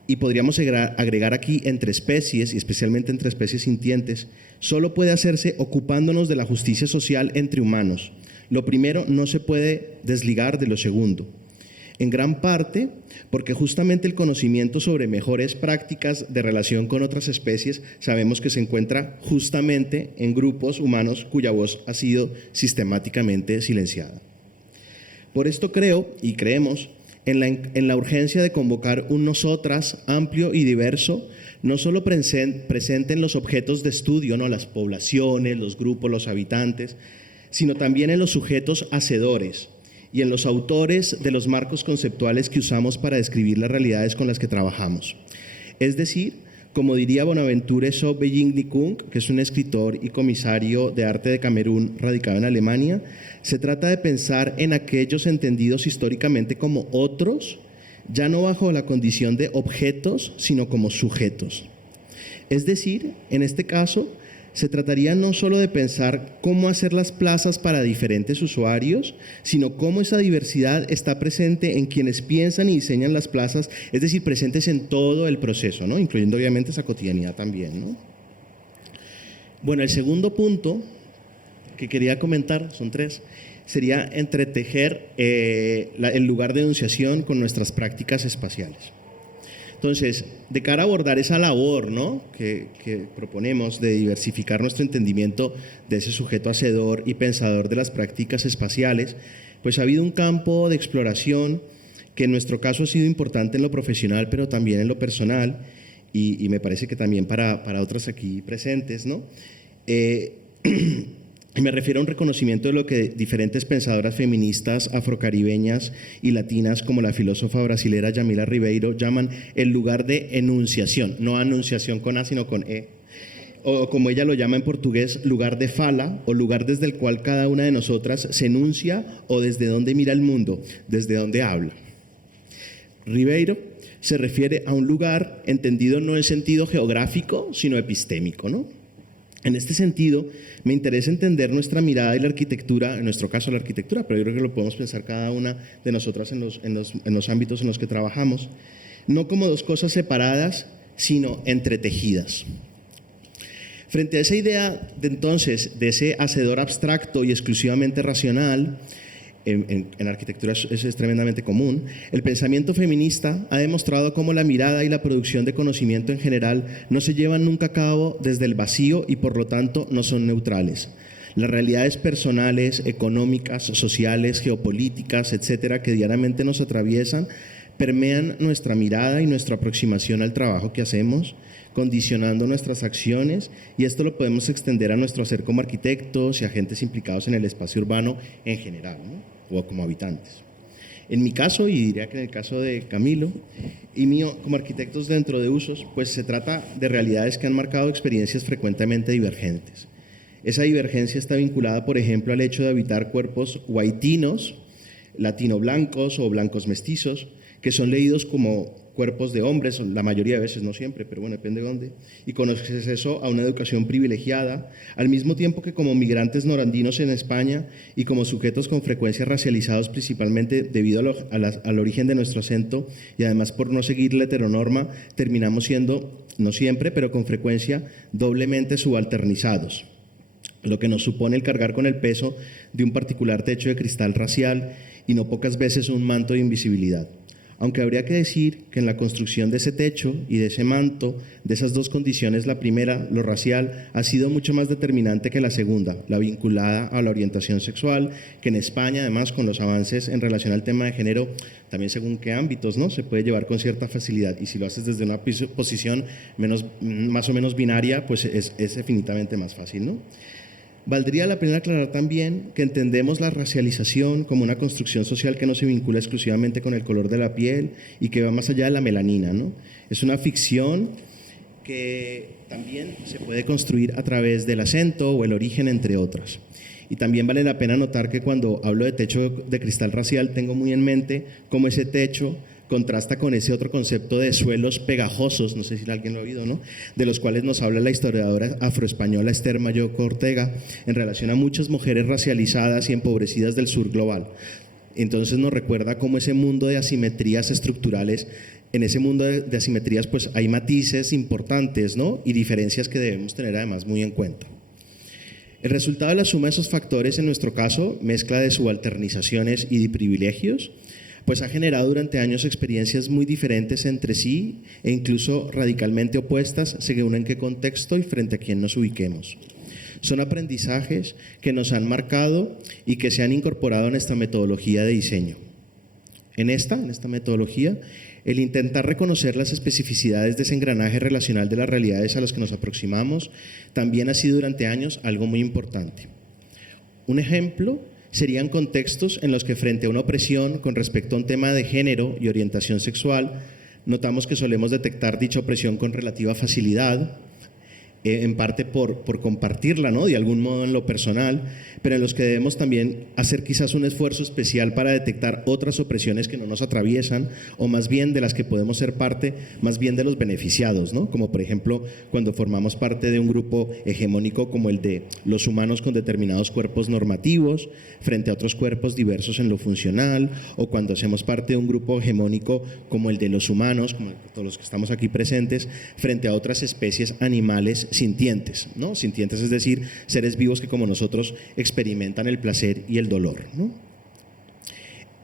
y podríamos agregar aquí entre especies, y especialmente entre especies sintientes, solo puede hacerse ocupándonos de la justicia social entre humanos. Lo primero no se puede desligar de lo segundo. En gran parte porque justamente el conocimiento sobre mejores prácticas de relación con otras especies sabemos que se encuentra justamente en grupos humanos cuya voz ha sido sistemáticamente silenciada. Por esto creo y creemos en la urgencia de convocar un nosotras amplio y diverso, no solo presente en los objetos de estudio, ¿no? Las poblaciones, los grupos, los habitantes, sino también en los sujetos hacedores y en los autores de los marcos conceptuales que usamos para describir las realidades con las que trabajamos. Es decir, como diría Bonaventure Sobeying-Nikung, que es un escritor y comisario de arte de Camerún radicado en Alemania, se trata de pensar en aquellos entendidos históricamente como otros, ya no bajo la condición de objetos, sino como sujetos. Es decir, en este caso, se trataría no solo de pensar cómo hacer las plazas para diferentes usuarios, sino cómo esa diversidad está presente en quienes piensan y diseñan las plazas, es decir, presentes en todo el proceso, ¿no? Incluyendo obviamente esa cotidianidad también, ¿no? Bueno, el segundo punto que quería comentar, son tres, sería entretejer el lugar de enunciación con nuestras prácticas espaciales. Entonces, de cara a abordar esa labor, ¿no?, que proponemos de diversificar nuestro entendimiento de ese sujeto hacedor y pensador de las prácticas espaciales, pues ha habido un campo de exploración que en nuestro caso ha sido importante en lo profesional, pero también en lo personal, y me parece que también para otras aquí presentes, ¿no? Me refiero a un reconocimiento de lo que diferentes pensadoras feministas afrocaribeñas y latinas, como la filósofa brasilera Yamila Ribeiro, llaman el lugar de enunciación, no anunciación con A, sino con E, o como ella lo llama en portugués, lugar de fala, o lugar desde el cual cada una de nosotras se enuncia, o desde donde mira el mundo, desde donde habla. Ribeiro se refiere a un lugar entendido no en sentido geográfico, sino epistémico, ¿no? En este sentido, me interesa entender nuestra mirada y la arquitectura, en nuestro caso la arquitectura, pero yo creo que lo podemos pensar cada una de nosotras en los ámbitos en los que trabajamos, no como dos cosas separadas, sino entretejidas. Frente a esa idea de ese hacedor abstracto y exclusivamente racional, en arquitectura es tremendamente común, el pensamiento feminista ha demostrado cómo la mirada y la producción de conocimiento en general no se llevan nunca a cabo desde el vacío y por lo tanto no son neutrales. Las realidades personales, económicas, sociales, geopolíticas, etcétera, que diariamente nos atraviesan, permean nuestra mirada y nuestra aproximación al trabajo que hacemos, condicionando nuestras acciones, y esto lo podemos extender a nuestro hacer como arquitectos y agentes implicados en el espacio urbano en general, ¿no?, o como habitantes. En mi caso, y diría que en el caso de Camilo y mío, como arquitectos dentro de usos, pues se trata de realidades que han marcado experiencias frecuentemente divergentes. Esa divergencia está vinculada, por ejemplo, al hecho de habitar cuerpos guaitinos, latino-blancos o blancos mestizos, que son leídos como cuerpos de hombres, la mayoría de veces, no siempre, pero bueno, depende de dónde, y con acceso a una educación privilegiada, al mismo tiempo que como migrantes norandinos en España y como sujetos con frecuencia racializados principalmente debido al origen de nuestro acento y además por no seguir la heteronorma, terminamos siendo, no siempre, pero con frecuencia, doblemente subalternizados, lo que nos supone el cargar con el peso de un particular techo de cristal racial y no pocas veces un manto de invisibilidad. Aunque habría que decir que en la construcción de ese techo y de ese manto, de esas dos condiciones, la primera, lo racial, ha sido mucho más determinante que la segunda, la vinculada a la orientación sexual, que en España, además, con los avances en relación al tema de género, también según qué ámbitos, ¿no?, se puede llevar con cierta facilidad. Y si lo haces desde una posición más o menos binaria, pues es infinitamente más fácil, ¿no? Valdría la pena aclarar también que entendemos la racialización como una construcción social que no se vincula exclusivamente con el color de la piel y que va más allá de la melanina, ¿no? Es una ficción que también se puede construir a través del acento o el origen, entre otras. Y también vale la pena notar que cuando hablo de techo de cristal racial tengo muy en mente cómo ese techo contrasta con ese otro concepto de suelos pegajosos, no sé si alguien lo ha oído, ¿no? De los cuales nos habla la historiadora afroespañola Esther Mayoco Ortega en relación a muchas mujeres racializadas y empobrecidas del sur global. Entonces nos recuerda cómo ese mundo de asimetrías estructurales, en ese mundo de asimetrías pues hay matices importantes, ¿no? Y diferencias que debemos tener además muy en cuenta. El resultado de la suma de esos factores, en nuestro caso, mezcla de subalternizaciones y de privilegios, pues ha generado durante años experiencias muy diferentes entre sí e incluso radicalmente opuestas según en qué contexto y frente a quién nos ubiquemos. Son aprendizajes que nos han marcado y que se han incorporado en esta metodología de diseño. En esta metodología, el intentar reconocer las especificidades de ese engranaje relacional de las realidades a las que nos aproximamos también ha sido durante años algo muy importante. Un ejemplo serían contextos en los que frente a una opresión con respecto a un tema de género y orientación sexual, notamos que solemos detectar dicha opresión con relativa facilidad, en parte por compartirla, ¿no? De algún modo en lo personal, pero en los que debemos también hacer quizás un esfuerzo especial para detectar otras opresiones que no nos atraviesan, o más bien de las que podemos ser parte, más bien de los beneficiados, ¿no? Como por ejemplo cuando formamos parte de un grupo hegemónico como el de los humanos con determinados cuerpos normativos frente a otros cuerpos diversos en lo funcional, o cuando hacemos parte de un grupo hegemónico como el de los humanos, como todos los que estamos aquí presentes, frente a otras especies animales sintientes, ¿no? Sintientes, es decir, seres vivos que como nosotros experimentan el placer y el dolor, ¿no?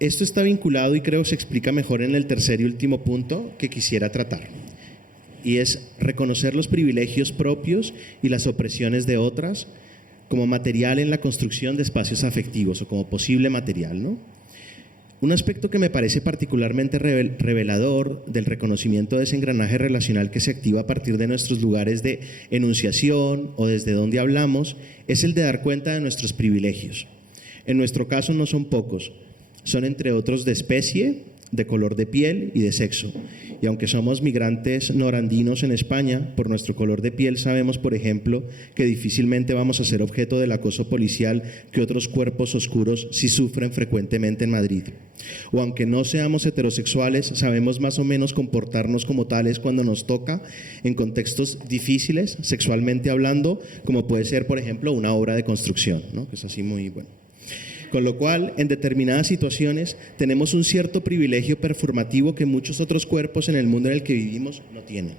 Esto está vinculado y creo se explica mejor en el tercer y último punto que quisiera tratar, y es reconocer los privilegios propios y las opresiones de otras como material en la construcción de espacios afectivos o como posible material, ¿no? Un aspecto que me parece particularmente revelador del reconocimiento de ese engranaje relacional que se activa a partir de nuestros lugares de enunciación o desde donde hablamos es el de dar cuenta de nuestros privilegios. En nuestro caso no son pocos, son entre otros de especie, de color de piel y de sexo. Y aunque somos migrantes norandinos en España, por nuestro color de piel sabemos, por ejemplo, que difícilmente vamos a ser objeto del acoso policial que otros cuerpos oscuros sí sufren frecuentemente en Madrid. O aunque no seamos heterosexuales, sabemos más o menos comportarnos como tales cuando nos toca en contextos difíciles, sexualmente hablando, como puede ser, por ejemplo, una obra de construcción, ¿no? Que es así muy bueno. Con lo cual, en determinadas situaciones, tenemos un cierto privilegio performativo que muchos otros cuerpos en el mundo en el que vivimos no tienen.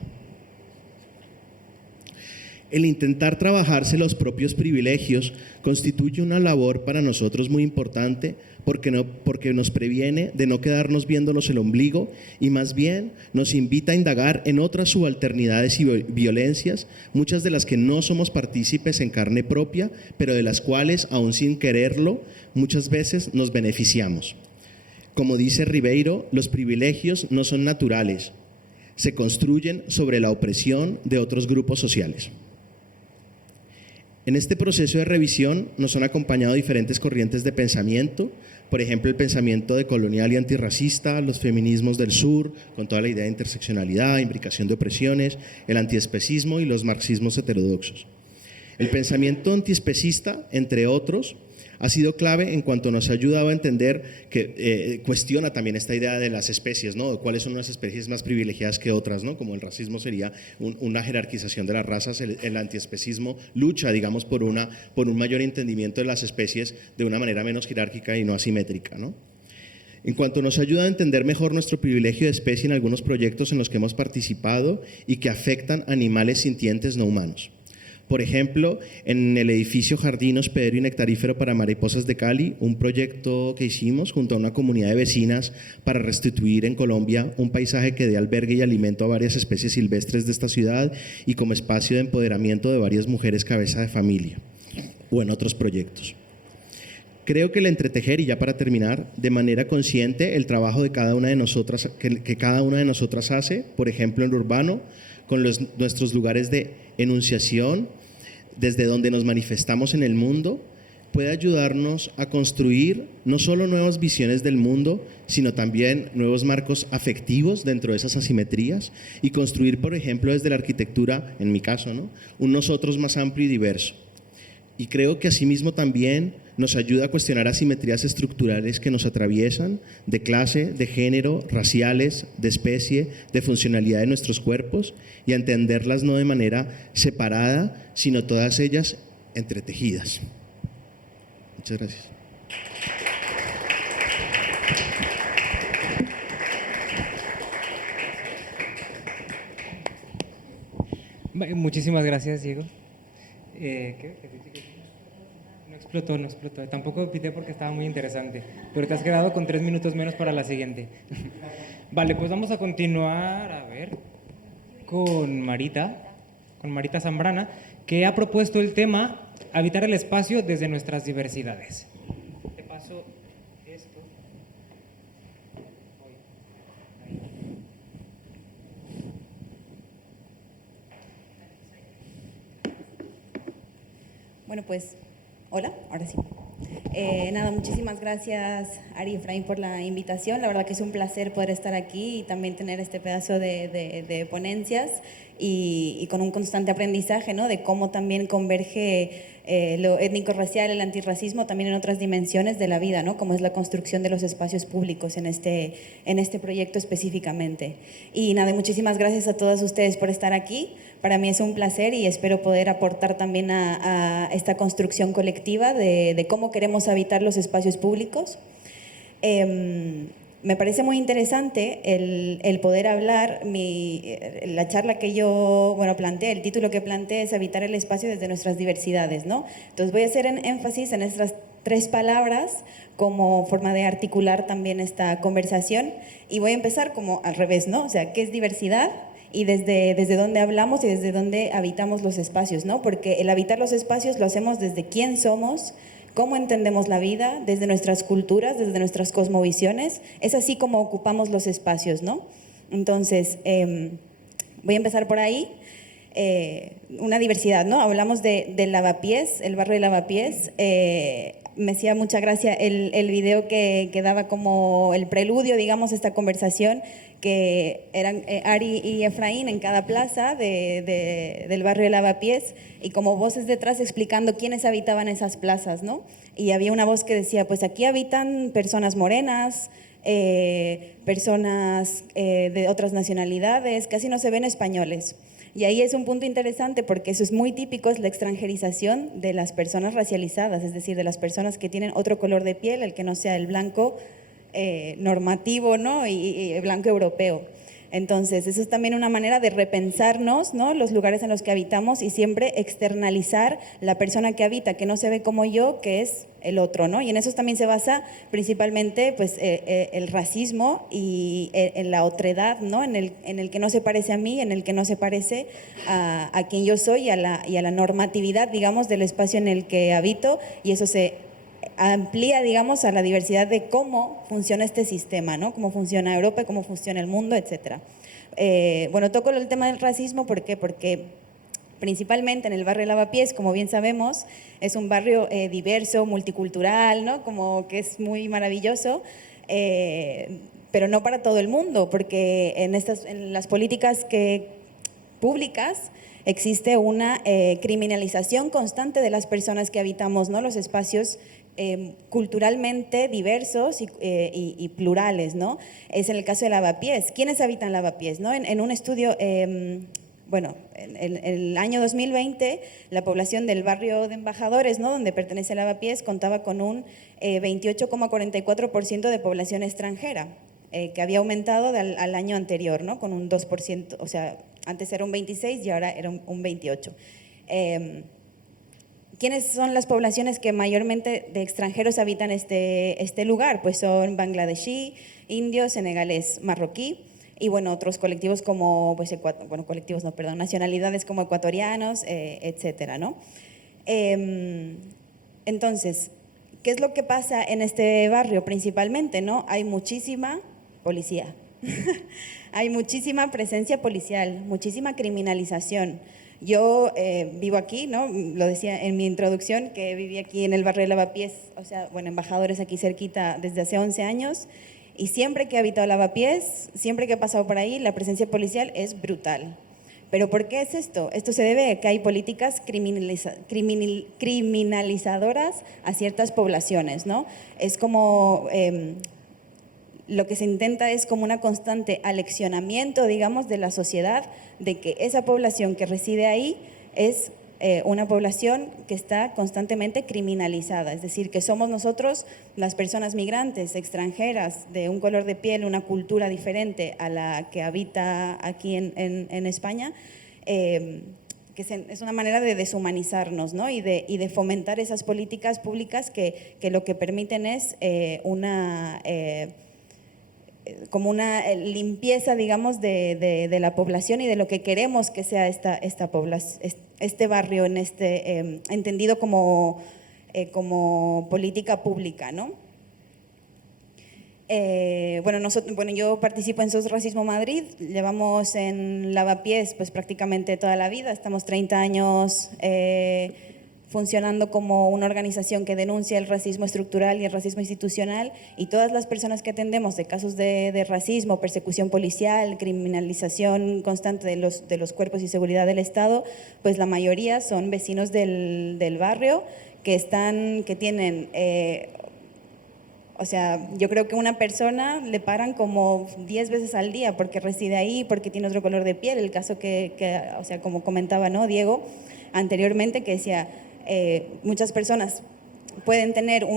El intentar trabajarse los propios privilegios constituye una labor para nosotros muy importante porque nos previene de no quedarnos viéndonos el ombligo y más bien nos invita a indagar en otras subalternidades y violencias, muchas de las que no somos partícipes en carne propia, pero de las cuales, aún sin quererlo, muchas veces nos beneficiamos. Como dice Ribeiro, los privilegios no son naturales, se construyen sobre la opresión de otros grupos sociales. En este proceso de revisión nos han acompañado diferentes corrientes de pensamiento, por ejemplo el pensamiento decolonial y antirracista, los feminismos del sur, con toda la idea de interseccionalidad, imbricación de opresiones, el antiespecismo y los marxismos heterodoxos. El pensamiento antiespecista, entre otros, ha sido clave en cuanto nos ha ayudado a entender que cuestiona también esta idea de las especies, ¿no? ¿Cuáles son unas especies más privilegiadas que otras, ¿no? Como el racismo sería una jerarquización de las razas, el antiespecismo lucha, digamos, por un mayor entendimiento de las especies de una manera menos jerárquica y no asimétrica, ¿no? En cuanto nos ayuda a entender mejor nuestro privilegio de especie en algunos proyectos en los que hemos participado y que afectan a animales sintientes no humanos. Por ejemplo, en el edificio Jardín Hospedero y Nectarífero para Mariposas de Cali, un proyecto que hicimos junto a una comunidad de vecinas para restituir en Colombia un paisaje que dé albergue y alimento a varias especies silvestres de esta ciudad y como espacio de empoderamiento de varias mujeres cabeza de familia, o en otros proyectos. Creo que el entretejer, y ya para terminar, de manera consciente el trabajo de cada una de nosotras, que cada una de nosotras hace, por ejemplo en lo urbano, con nuestros lugares de enunciación, desde donde nos manifestamos en el mundo, puede ayudarnos a construir no solo nuevas visiones del mundo, sino también nuevos marcos afectivos dentro de esas asimetrías y construir, por ejemplo, desde la arquitectura, en mi caso, ¿no? Un nosotros más amplio y diverso. Y creo que asimismo también nos ayuda a cuestionar asimetrías estructurales que nos atraviesan, de clase, de género, raciales, de especie, de funcionalidad de nuestros cuerpos, y a entenderlas no de manera separada, sino todas ellas entretejidas. Muchas gracias. Muchísimas gracias, Diego. No explotó, no explotó. Tampoco pité porque estaba muy interesante, pero te has quedado con 3 minutos menos para la siguiente. Vale, pues vamos a continuar, a ver, con Marita Zambrana, que ha propuesto el tema Habitar el espacio desde nuestras diversidades. Te paso esto. Bueno, pues, hola, ahora sí. Nada, muchísimas gracias, Ari y Efraín, por la invitación. La verdad que es un placer poder estar aquí y también tener este pedazo de ponencias y con un constante aprendizaje, ¿no?, de cómo también converge lo étnico-racial, el antirracismo, también en otras dimensiones de la vida, ¿no?, como es la construcción de los espacios públicos en este proyecto específicamente. Y nada, muchísimas gracias a todos ustedes por estar aquí. Para mí es un placer y espero poder aportar también a esta construcción colectiva de cómo queremos habitar los espacios públicos. Me parece muy interesante el poder hablar, la charla que yo planteé, el título que planteé es Habitar el espacio desde nuestras diversidades, ¿no? Entonces voy a hacer énfasis en estas 3 palabras como forma de articular también esta conversación, y voy a empezar como al revés, ¿no? O sea, ¿qué es diversidad? Y desde dónde hablamos y desde dónde habitamos los espacios, ¿no? Porque el habitar los espacios lo hacemos desde quién somos, cómo entendemos la vida, desde nuestras culturas, desde nuestras cosmovisiones. Es así como ocupamos los espacios, ¿no? Entonces, voy a empezar por ahí. Una diversidad, ¿no? Hablamos de Lavapiés, el barrio de Lavapiés. Me hacía mucha gracia el video que daba como el preludio, digamos, a esta conversación, que eran Ari y Efraín en cada plaza del barrio de Lavapiés, y como voces detrás explicando quiénes habitaban esas plazas, ¿no? Y había una voz que decía, pues aquí habitan personas morenas, personas de otras nacionalidades, casi no se ven españoles. Y ahí es un punto interesante porque eso es muy típico, es la extranjerización de las personas racializadas, es decir, de las personas que tienen otro color de piel, el que no sea el blanco normativo, ¿no? y blanco europeo. Entonces, eso es también una manera de repensarnos, ¿no?, los lugares en los que habitamos y siempre externalizar la persona que habita, que no se ve como yo, que es el otro, ¿no? Y en eso también se basa principalmente pues, el racismo y en la otredad, ¿no?, en el que no se parece a mí, en el que no se parece a quien yo soy y a la normatividad, digamos, del espacio en el que habito, y eso se amplía, digamos, a la diversidad de cómo funciona este sistema, ¿no?, cómo funciona Europa, cómo funciona el mundo, etc. Bueno, toco el tema del racismo, ¿por qué? Porque principalmente en el barrio de Lavapiés, como bien sabemos, es un barrio diverso, multicultural, ¿no?, como que es muy maravilloso, pero no para todo el mundo, porque en las políticas públicas existe una criminalización constante de las personas que habitamos, ¿no?, los espacios culturalmente diversos y plurales, ¿no? Es en el caso de Lavapiés. ¿Quiénes habitan Lavapiés, no? En un estudio, bueno, en el año 2020, la población del barrio de Embajadores, ¿no?, donde pertenece Lavapiés, contaba con un 28,44% de población extranjera, que había aumentado al año anterior, ¿no?, con un 2%, o sea, antes era un 26 y ahora era un 28. ¿Quiénes son las poblaciones que mayormente de extranjeros habitan este lugar? Pues son bangladesí, indios, senegalés, marroquí y bueno, otros colectivos como, pues, nacionalidades como ecuatorianos, etcétera, ¿no? Entonces, ¿qué es lo que pasa en este barrio principalmente, no? Hay muchísima policía, hay muchísima presencia policial, muchísima criminalización. Yo vivo aquí, ¿no? Lo decía en mi introducción, que viví aquí en el barrio de Lavapiés, o sea, bueno, Embajadores aquí cerquita desde hace 11 años, y siempre que he habitado Lavapiés, siempre que he pasado por ahí, la presencia policial es brutal. ¿Pero por qué es esto? Esto se debe a que hay políticas criminalizadoras a ciertas poblaciones, ¿no? Es como, lo que se intenta es como una constante aleccionamiento, digamos, de la sociedad, de que esa población que reside ahí es una población que está constantemente criminalizada, es decir, que somos nosotros, las personas migrantes, extranjeras, de un color de piel, una cultura diferente a la que habita aquí en España, es una manera de deshumanizarnos, ¿no? y de fomentar esas políticas públicas que lo que permiten es como una limpieza, digamos, de la población y de lo que queremos que sea este barrio, entendido como política pública, ¿no? Bueno, yo participo en SOS Racismo Madrid, llevamos en Lavapiés pues prácticamente toda la vida, estamos 30 años funcionando como una organización que denuncia el racismo estructural y el racismo institucional, y todas las personas que atendemos de casos de racismo, persecución policial, criminalización constante de los cuerpos y seguridad del Estado, pues la mayoría son vecinos del barrio que tienen, o sea, yo creo que una persona le paran como 10 veces al día porque reside ahí, porque tiene otro color de piel. El caso o sea, como comentaba, ¿no?, Diego anteriormente, que decía, muchas personas pueden tener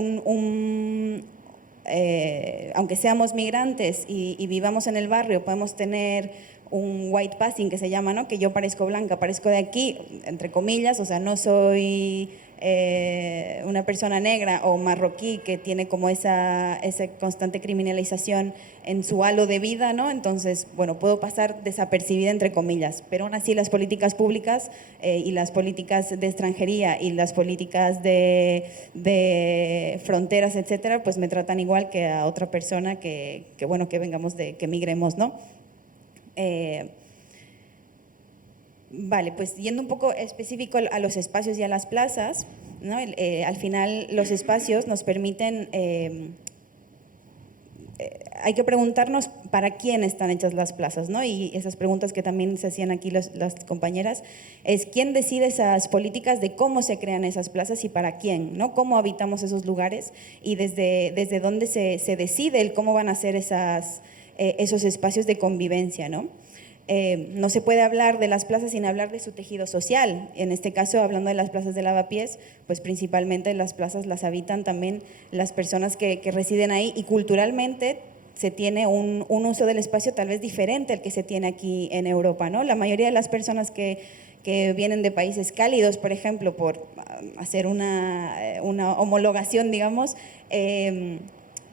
aunque seamos migrantes y vivamos en el barrio, podemos tener un white passing que se llama, ¿no?, que yo parezco blanca, parezco de aquí, entre comillas, o sea, no soy una persona negra o marroquí que tiene como esa constante criminalización en su halo de vida, ¿no? Entonces, bueno, puedo pasar desapercibida, entre comillas, pero aún así las políticas públicas y las políticas de extranjería y las políticas de fronteras, etcétera, pues me tratan igual que a otra persona que vengamos que migremos, ¿no? Vale, pues yendo un poco específico a los espacios y a las plazas, ¿no? Al final los espacios nos permiten, hay que preguntarnos para quién están hechas las plazas, ¿no? Y esas preguntas que también se hacían aquí las compañeras, es quién decide esas políticas de cómo se crean esas plazas y para quién, ¿no? Cómo habitamos esos lugares y desde dónde se decide el cómo van a ser esos espacios de convivencia, ¿no? No se puede hablar de las plazas sin hablar de su tejido social. En este caso, hablando de las plazas de Lavapiés, pues principalmente las plazas las habitan también las personas que residen ahí, y culturalmente se tiene un uso del espacio tal vez diferente al que se tiene aquí en Europa, ¿no? La mayoría de las personas que vienen de países cálidos, por ejemplo, por hacer una homologación, digamos,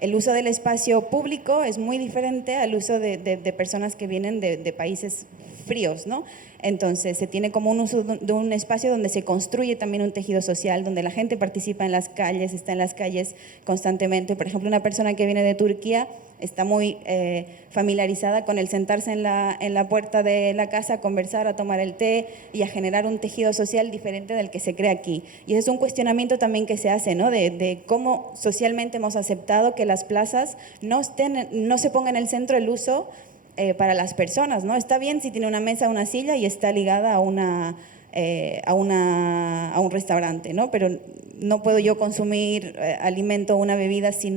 el uso del espacio público es muy diferente al uso de personas que vienen de países fríos, ¿no? Entonces se tiene como un uso de un espacio donde se construye también un tejido social, donde la gente participa en las calles, está en las calles constantemente. Por ejemplo, una persona que viene de Turquía está muy familiarizada con el sentarse en la puerta de la casa, a conversar, a tomar el té y a generar un tejido social diferente del que se crea aquí. Y ese es un cuestionamiento también que se hace, ¿no?, de cómo socialmente hemos aceptado que las plazas no se ponga en el centro el uso para las personas, ¿no? Está bien si tiene una mesa, una silla y está ligada a un restaurante, ¿no? Pero no puedo yo consumir alimento o una bebida si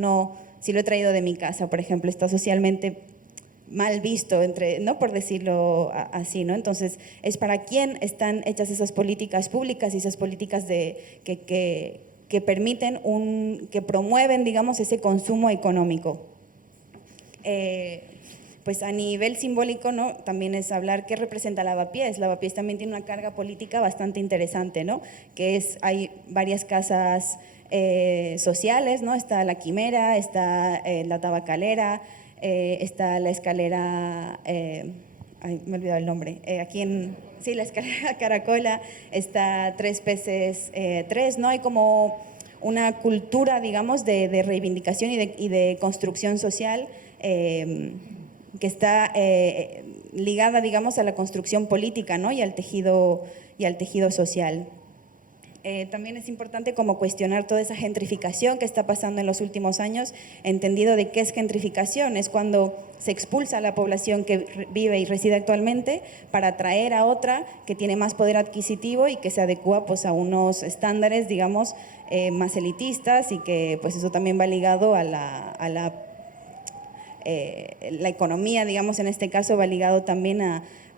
lo he traído de mi casa, por ejemplo. Está socialmente mal visto, ¿no?, por decirlo así, ¿no? Entonces, es para quién están hechas esas políticas públicas y esas políticas que permiten, que promueven, digamos, ese consumo económico. Pues a nivel simbólico, ¿no?, también es hablar qué representa Lavapiés. Lavapiés también tiene una carga política bastante interesante, ¿no?, hay varias casas sociales, ¿no? Está la Quimera, está la Tabacalera, está la escalera, me he olvidado el nombre, la escalera Caracola, está Tres Peces 3, ¿no? Hay como una cultura, digamos, de reivindicación y de construcción social que está ligada, digamos, a la construcción política, ¿no?, y al tejido social. también es importante como cuestionar toda esa gentrificación que está pasando en los últimos años, entendido de qué es gentrificación. Es cuando se expulsa a la población que vive y reside actualmente para atraer a otra que tiene más poder adquisitivo y que se adecua pues, a unos estándares, digamos, más elitistas, y que pues eso también va ligado a la economía, digamos, en este caso va ligado también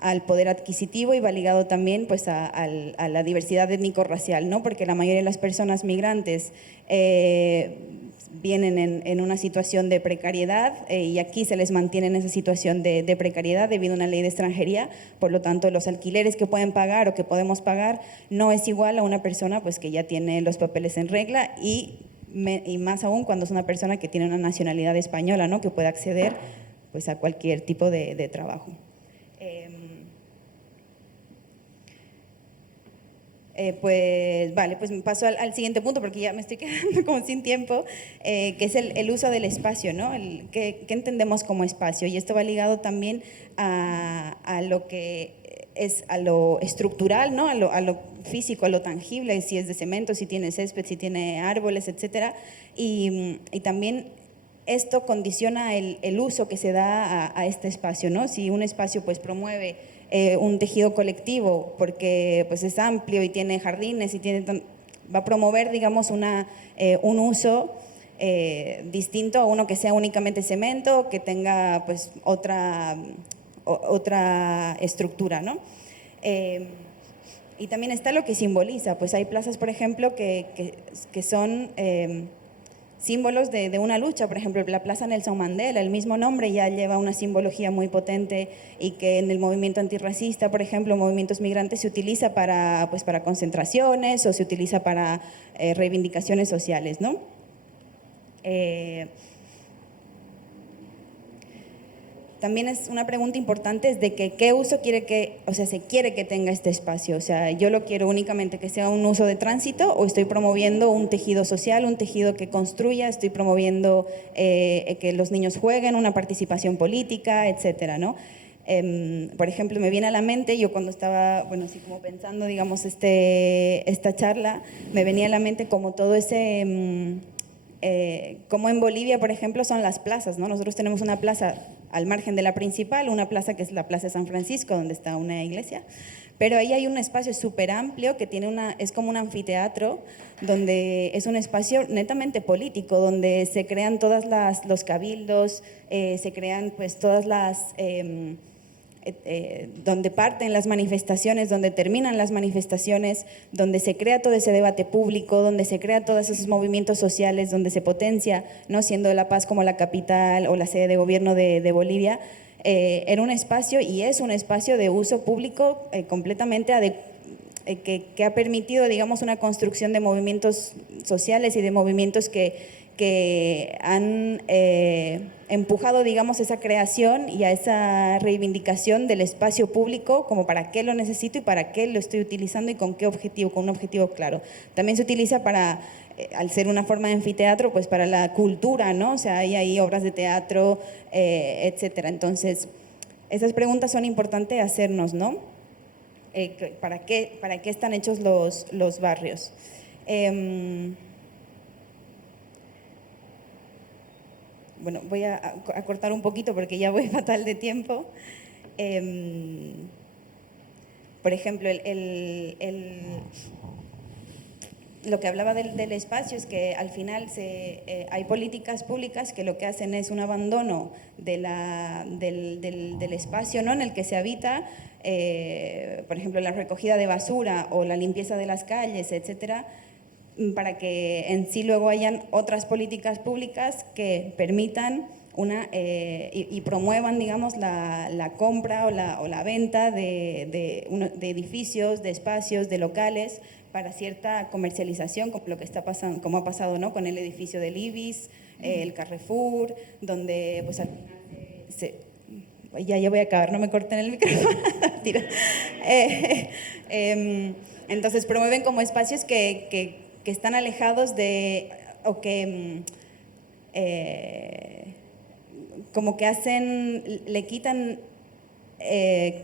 al poder adquisitivo y va ligado también pues, a la diversidad étnico-racial, ¿no? Porque la mayoría de las personas migrantes vienen en una situación de precariedad y aquí se les mantiene en esa situación de precariedad debido a una ley de extranjería. Por lo tanto, los alquileres que pueden pagar o que podemos pagar no es igual a una persona pues, que ya tiene los papeles en regla y más aún cuando es una persona que tiene una nacionalidad española, ¿no? Que puede acceder pues, a cualquier tipo de trabajo. Pues vale, pues me paso al siguiente punto porque ya me estoy quedando como sin tiempo, que es el uso del espacio, ¿no? ¿Qué entendemos como espacio? Y esto va ligado también a lo que es a lo estructural, ¿no? A lo físico, a lo tangible, si es de cemento, si tiene césped, si tiene árboles, etcétera. Y también esto condiciona el uso que se da a este espacio, ¿no? Si un espacio pues promueve un tejido colectivo porque pues es amplio y tiene jardines y va a promover, digamos, un uso distinto a uno que sea únicamente cemento, que tenga pues otra estructura, ¿no? Y también está lo que simboliza, pues hay plazas, por ejemplo, que son símbolos de una lucha. Por ejemplo, la Plaza Nelson Mandela, el mismo nombre ya lleva una simbología muy potente y que en el movimiento antirracista, por ejemplo, movimientos migrantes se utiliza para concentraciones o se utiliza para reivindicaciones sociales, ¿no? También es una pregunta importante es de que qué uso se quiere que tenga este espacio. O sea, yo lo quiero únicamente que sea un uso de tránsito o estoy promoviendo un tejido social, un tejido que construya, estoy promoviendo que los niños jueguen, una participación política, etcétera, ¿no? Por ejemplo, me viene a la mente, yo cuando estaba, bueno, así como pensando, digamos, esta charla, me venía a la mente como todo ese... como en Bolivia, por ejemplo, son las plazas, ¿no? Nosotros tenemos una plaza al margen de la principal, una plaza que es la Plaza de San Francisco, donde está una iglesia, pero ahí hay un espacio súper amplio que es como un anfiteatro, donde es un espacio netamente político, donde se crean todos los cabildos, se crean pues todas las... donde parten las manifestaciones, donde terminan las manifestaciones, donde se crea todo ese debate público, donde se crea todos esos movimientos sociales, donde se potencia, ¿no? Siendo La Paz como la capital o la sede de gobierno de Bolivia, era un espacio y es un espacio de uso público completamente que ha permitido, digamos, una construcción de movimientos sociales y de movimientos que han empujado, digamos, esa creación y a esa reivindicación del espacio público, como para qué lo necesito y para qué lo estoy utilizando y con qué objetivo, con un objetivo claro. También se utiliza para, al ser una forma de anfiteatro, pues para la cultura, ¿no? O sea, hay ahí obras de teatro, etcétera. Entonces, esas preguntas son importantes hacernos, ¿no? ¿Para qué están hechos los barrios? Bueno, voy a cortar un poquito porque ya voy fatal de tiempo. Por ejemplo, lo que hablaba del espacio es que al final hay políticas públicas que lo que hacen es un abandono del espacio, ¿no? En el que se habita, por ejemplo, la recogida de basura o la limpieza de las calles, etcétera, para que en sí luego hayan otras políticas públicas que permitan y promuevan, digamos, la compra o la venta de edificios, de espacios, de locales para cierta comercialización, como lo que está pasando, como ha pasado, ¿no? Con el edificio del Ibis, el Carrefour, donde pues al final ya voy a acabar, no me corten el micrófono. Tira. Entonces promueven como espacios que están alejados o que como que le quitan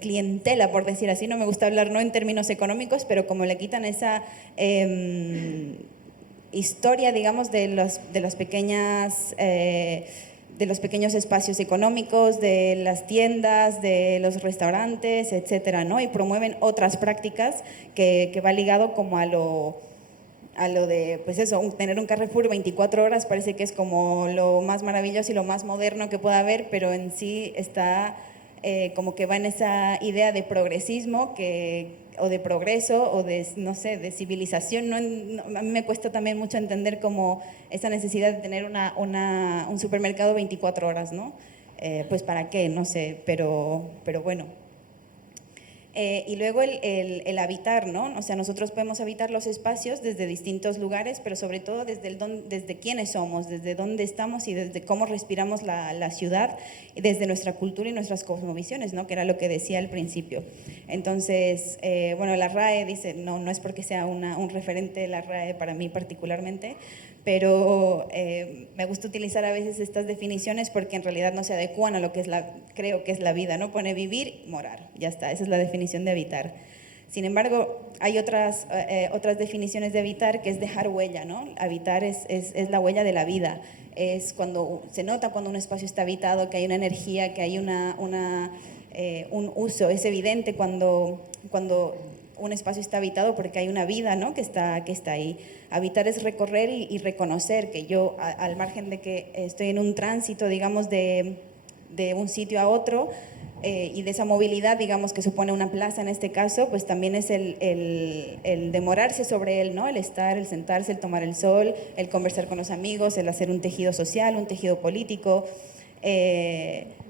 clientela, por decir así, no me gusta hablar no en términos económicos, pero como le quitan esa historia, digamos, de las pequeñas... de los pequeños espacios económicos, de las tiendas, de los restaurantes, etcétera, ¿no? Y promueven otras prácticas que va ligado como a lo de, pues eso, tener un Carrefour 24 horas parece que es como lo más maravilloso y lo más moderno que pueda haber, pero en sí está como que va en esa idea de progresismo o de progreso o de, no sé, de civilización. A mí me cuesta también mucho entender como esa necesidad de tener un supermercado 24 horas, ¿no? Pues para qué, no sé, pero bueno. Y luego el habitar, ¿no? O sea, nosotros podemos habitar los espacios desde distintos lugares, pero sobre todo desde quiénes somos, desde dónde estamos y desde cómo respiramos la ciudad, y desde nuestra cultura y nuestras cosmovisiones, ¿no? Que era lo que decía al principio. Entonces, bueno, la RAE dice, no es porque sea un referente de la RAE para mí particularmente, pero me gusta utilizar a veces estas definiciones porque en realidad no se adecuan a lo que creo que es la vida, ¿no? Pone vivir, morar, ya está, esa es la definición de habitar. Sin embargo, hay otras definiciones de habitar, que es dejar huella, ¿no? Habitar es la huella de la vida, es cuando se nota cuando un espacio está habitado, que hay una energía, que hay un uso, es evidente cuando un espacio está habitado porque hay una vida, ¿no? que está ahí. Habitar es recorrer y reconocer que yo, al margen de que estoy en un tránsito, digamos, de un sitio a otro, y de esa movilidad, digamos, que supone una plaza en este caso, pues también es el demorarse sobre él, ¿no? El estar, el sentarse, el tomar el sol, el conversar con los amigos, el hacer un tejido social, un tejido político,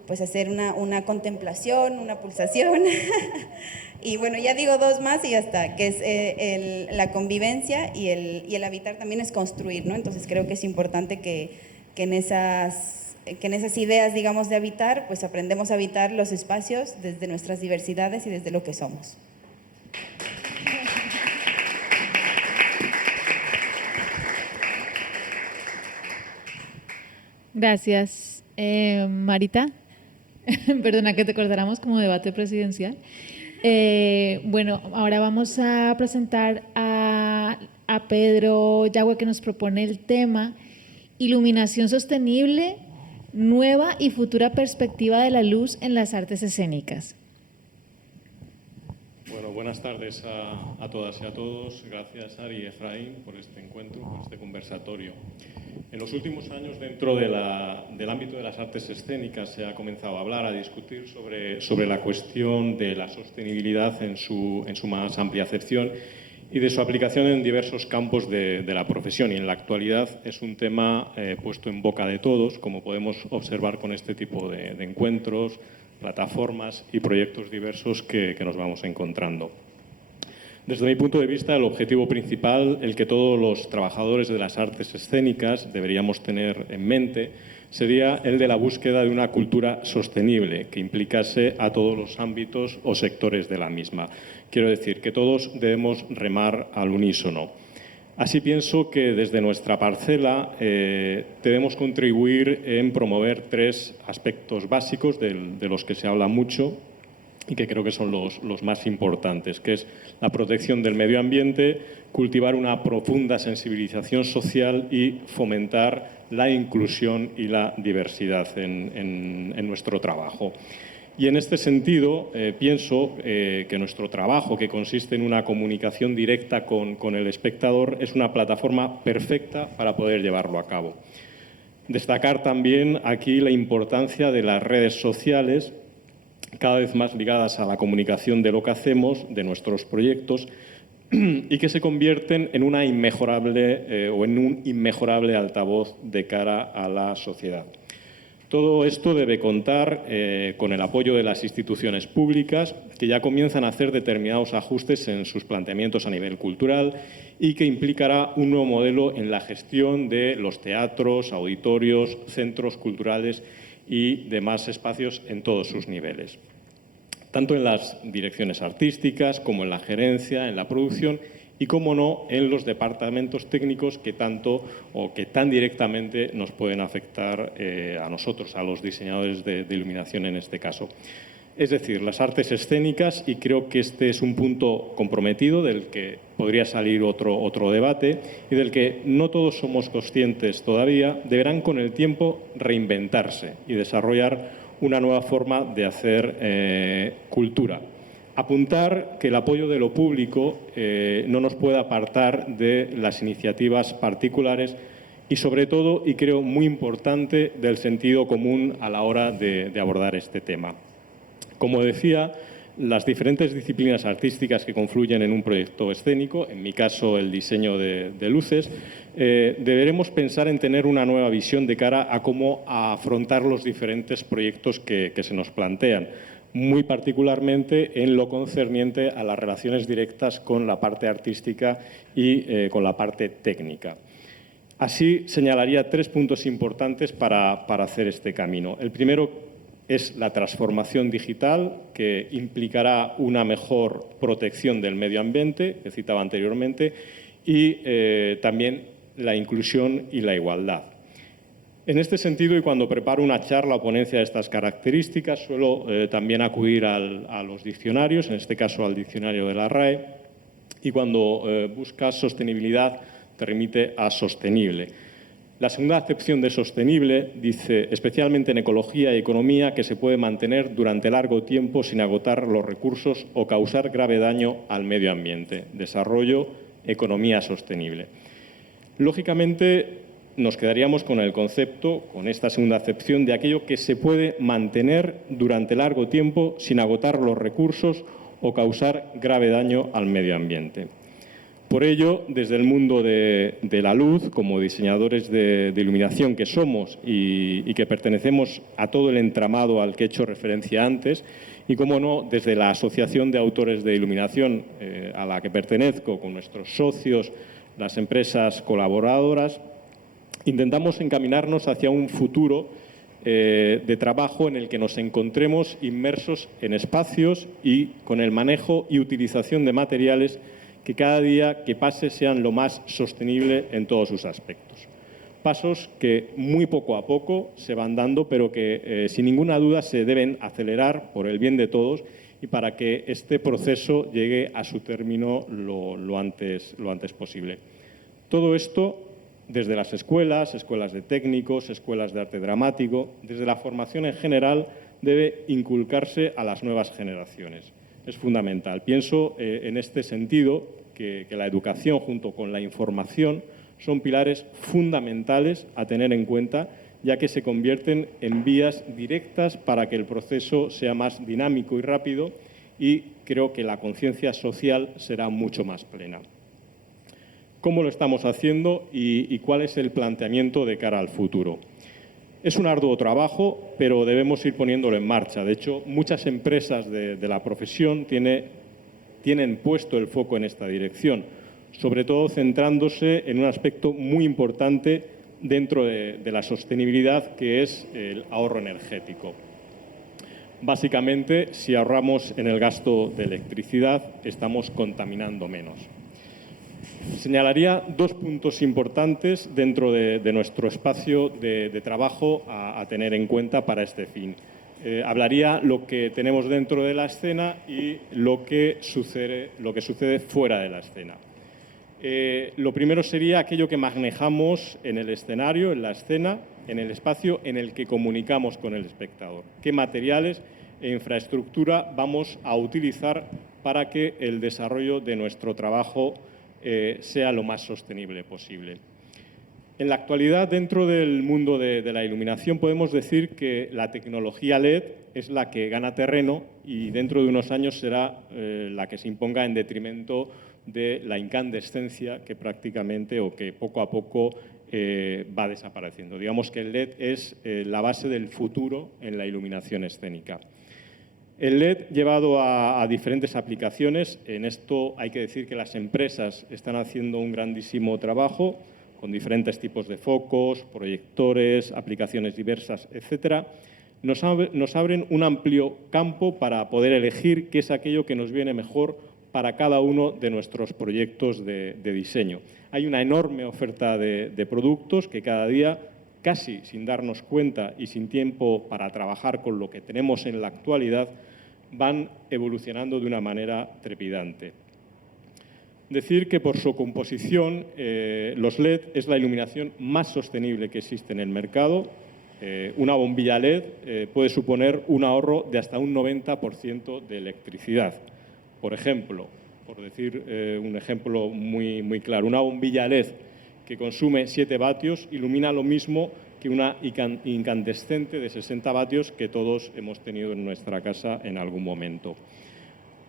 pues hacer una contemplación, una pulsación. Y bueno, ya digo dos más y ya está, que es la convivencia y el habitar también es construir, ¿no? Entonces creo que es importante que en esas ideas, digamos, de habitar, pues aprendemos a habitar los espacios desde nuestras diversidades y desde lo que somos. Gracias, Marita. Perdona que te acordáramos como debate presidencial. Bueno, ahora vamos a presentar a Pedro Yagüe, que nos propone el tema Iluminación sostenible, nueva y futura perspectiva de la luz en las artes escénicas. Bueno, buenas tardes a todas y a todos. Gracias, Ari y Efraín, por este encuentro, por este conversatorio. En los últimos años, dentro del ámbito de las artes escénicas, se ha comenzado a hablar, a discutir sobre la cuestión de la sostenibilidad en su más amplia acepción y de su aplicación en diversos campos de la profesión. Y en la actualidad es un tema puesto en boca de todos, como podemos observar con este tipo de encuentros, plataformas y proyectos diversos que nos vamos encontrando. Desde mi punto de vista, el objetivo principal, el que todos los trabajadores de las artes escénicas deberíamos tener en mente, sería el de la búsqueda de una cultura sostenible que implicase a todos los ámbitos o sectores de la misma. Quiero decir que todos debemos remar al unísono. Así pienso que desde nuestra parcela debemos contribuir en promover tres aspectos básicos de los que se habla mucho y que creo que son los más importantes, que es la protección del medio ambiente, cultivar una profunda sensibilización social y fomentar la inclusión y la diversidad en nuestro trabajo. Y en este sentido, pienso que nuestro trabajo, que consiste en una comunicación directa con el espectador, es una plataforma perfecta para poder llevarlo a cabo. Destacar también aquí la importancia de las redes sociales, cada vez más ligadas a la comunicación de lo que hacemos, de nuestros proyectos, y que se convierten en un inmejorable altavoz de cara a la sociedad. Todo esto debe contar con el apoyo de las instituciones públicas, que ya comienzan a hacer determinados ajustes en sus planteamientos a nivel cultural y que implicará un nuevo modelo en la gestión de los teatros, auditorios, centros culturales y demás espacios en todos sus niveles, tanto en las direcciones artísticas como en la gerencia, en la producción y, como no, en los departamentos técnicos que tanto o que tan directamente nos pueden afectar a nosotros, a los diseñadores de iluminación en este caso. Es decir, las artes escénicas, y creo que este es un punto comprometido del que podría salir otro debate y del que no todos somos conscientes todavía, deberán con el tiempo reinventarse y desarrollar una nueva forma de hacer cultura. Apuntar que el apoyo de lo público no nos puede apartar de las iniciativas particulares y, sobre todo, y creo muy importante, del sentido común a la hora de abordar este tema. Como decía, las diferentes disciplinas artísticas que confluyen en un proyecto escénico, en mi caso el diseño de luces, deberemos pensar en tener una nueva visión de cara a cómo afrontar los diferentes proyectos que se nos plantean, muy particularmente en lo concerniente a las relaciones directas con la parte artística y con la parte técnica. Así señalaría 3 puntos importantes para hacer este camino. El primero es la transformación digital, que implicará una mejor protección del medio ambiente, que citaba anteriormente, y también la inclusión y la igualdad. En este sentido, y cuando preparo una charla o ponencia de estas características, suelo también acudir a los diccionarios, en este caso al diccionario de la RAE, y cuando buscas sostenibilidad te remite a sostenible. La segunda acepción de sostenible dice, especialmente en ecología y economía, que se puede mantener durante largo tiempo sin agotar los recursos o causar grave daño al medio ambiente. Desarrollo, economía sostenible. Lógicamente, nos quedaríamos con el concepto, con esta segunda acepción, de aquello que se puede mantener durante largo tiempo sin agotar los recursos o causar grave daño al medio ambiente. Por ello, desde el mundo de la luz, como diseñadores de iluminación que somos y que pertenecemos a todo el entramado al que he hecho referencia antes, y, como no, desde la Asociación de Autores de Iluminación a la que pertenezco, con nuestros socios, las empresas colaboradoras, intentamos encaminarnos hacia un futuro de trabajo en el que nos encontremos inmersos en espacios y con el manejo y utilización de materiales que cada día que pase sean lo más sostenible en todos sus aspectos. Pasos que muy poco a poco se van dando, pero que sin ninguna duda se deben acelerar por el bien de todos y para que este proceso llegue a su término lo antes posible. Todo esto desde las escuelas de técnicos, escuelas de arte dramático, desde la formación en general, debe inculcarse a las nuevas generaciones. Es fundamental. Pienso en este sentido que la educación junto con la información son pilares fundamentales a tener en cuenta, ya que se convierten en vías directas para que el proceso sea más dinámico y rápido, y creo que la conciencia social será mucho más plena. ¿Cómo lo estamos haciendo y cuál es el planteamiento de cara al futuro? Es un arduo trabajo, pero debemos ir poniéndolo en marcha. De hecho, muchas empresas de la profesión tienen puesto el foco en esta dirección, sobre todo centrándose en un aspecto muy importante dentro de la sostenibilidad, que es el ahorro energético. Básicamente, si ahorramos en el gasto de electricidad, estamos contaminando menos. Señalaría 2 puntos importantes dentro de nuestro espacio de trabajo a tener en cuenta para este fin. Hablaría lo que tenemos dentro de la escena y lo que sucede fuera de la escena. Lo primero sería aquello que manejamos en el escenario, en la escena, en el espacio en el que comunicamos con el espectador. ¿Qué materiales e infraestructura vamos a utilizar para que el desarrollo de nuestro trabajo sea lo más sostenible posible? En la actualidad, dentro del mundo de la iluminación, podemos decir que la tecnología LED es la que gana terreno y dentro de unos años será la que se imponga en detrimento de la incandescencia, que prácticamente o que poco a poco va desapareciendo. Digamos que el LED es la base del futuro en la iluminación escénica. El LED llevado a diferentes aplicaciones, en esto hay que decir que las empresas están haciendo un grandísimo trabajo con diferentes tipos de focos, proyectores, aplicaciones diversas, etcétera. Nos abren un amplio campo para poder elegir qué es aquello que nos viene mejor para cada uno de nuestros proyectos de diseño. Hay una enorme oferta de productos que cada día, casi sin darnos cuenta y sin tiempo para trabajar con lo que tenemos en la actualidad, van evolucionando de una manera trepidante. Decir que por su composición los LED es la iluminación más sostenible que existe en el mercado. Una bombilla LED puede suponer un ahorro de hasta un 90% de electricidad. Por ejemplo, por decir un ejemplo muy claro, una bombilla LED que consume 7 vatios ilumina lo mismo que una incandescente de 60 vatios que todos hemos tenido en nuestra casa en algún momento.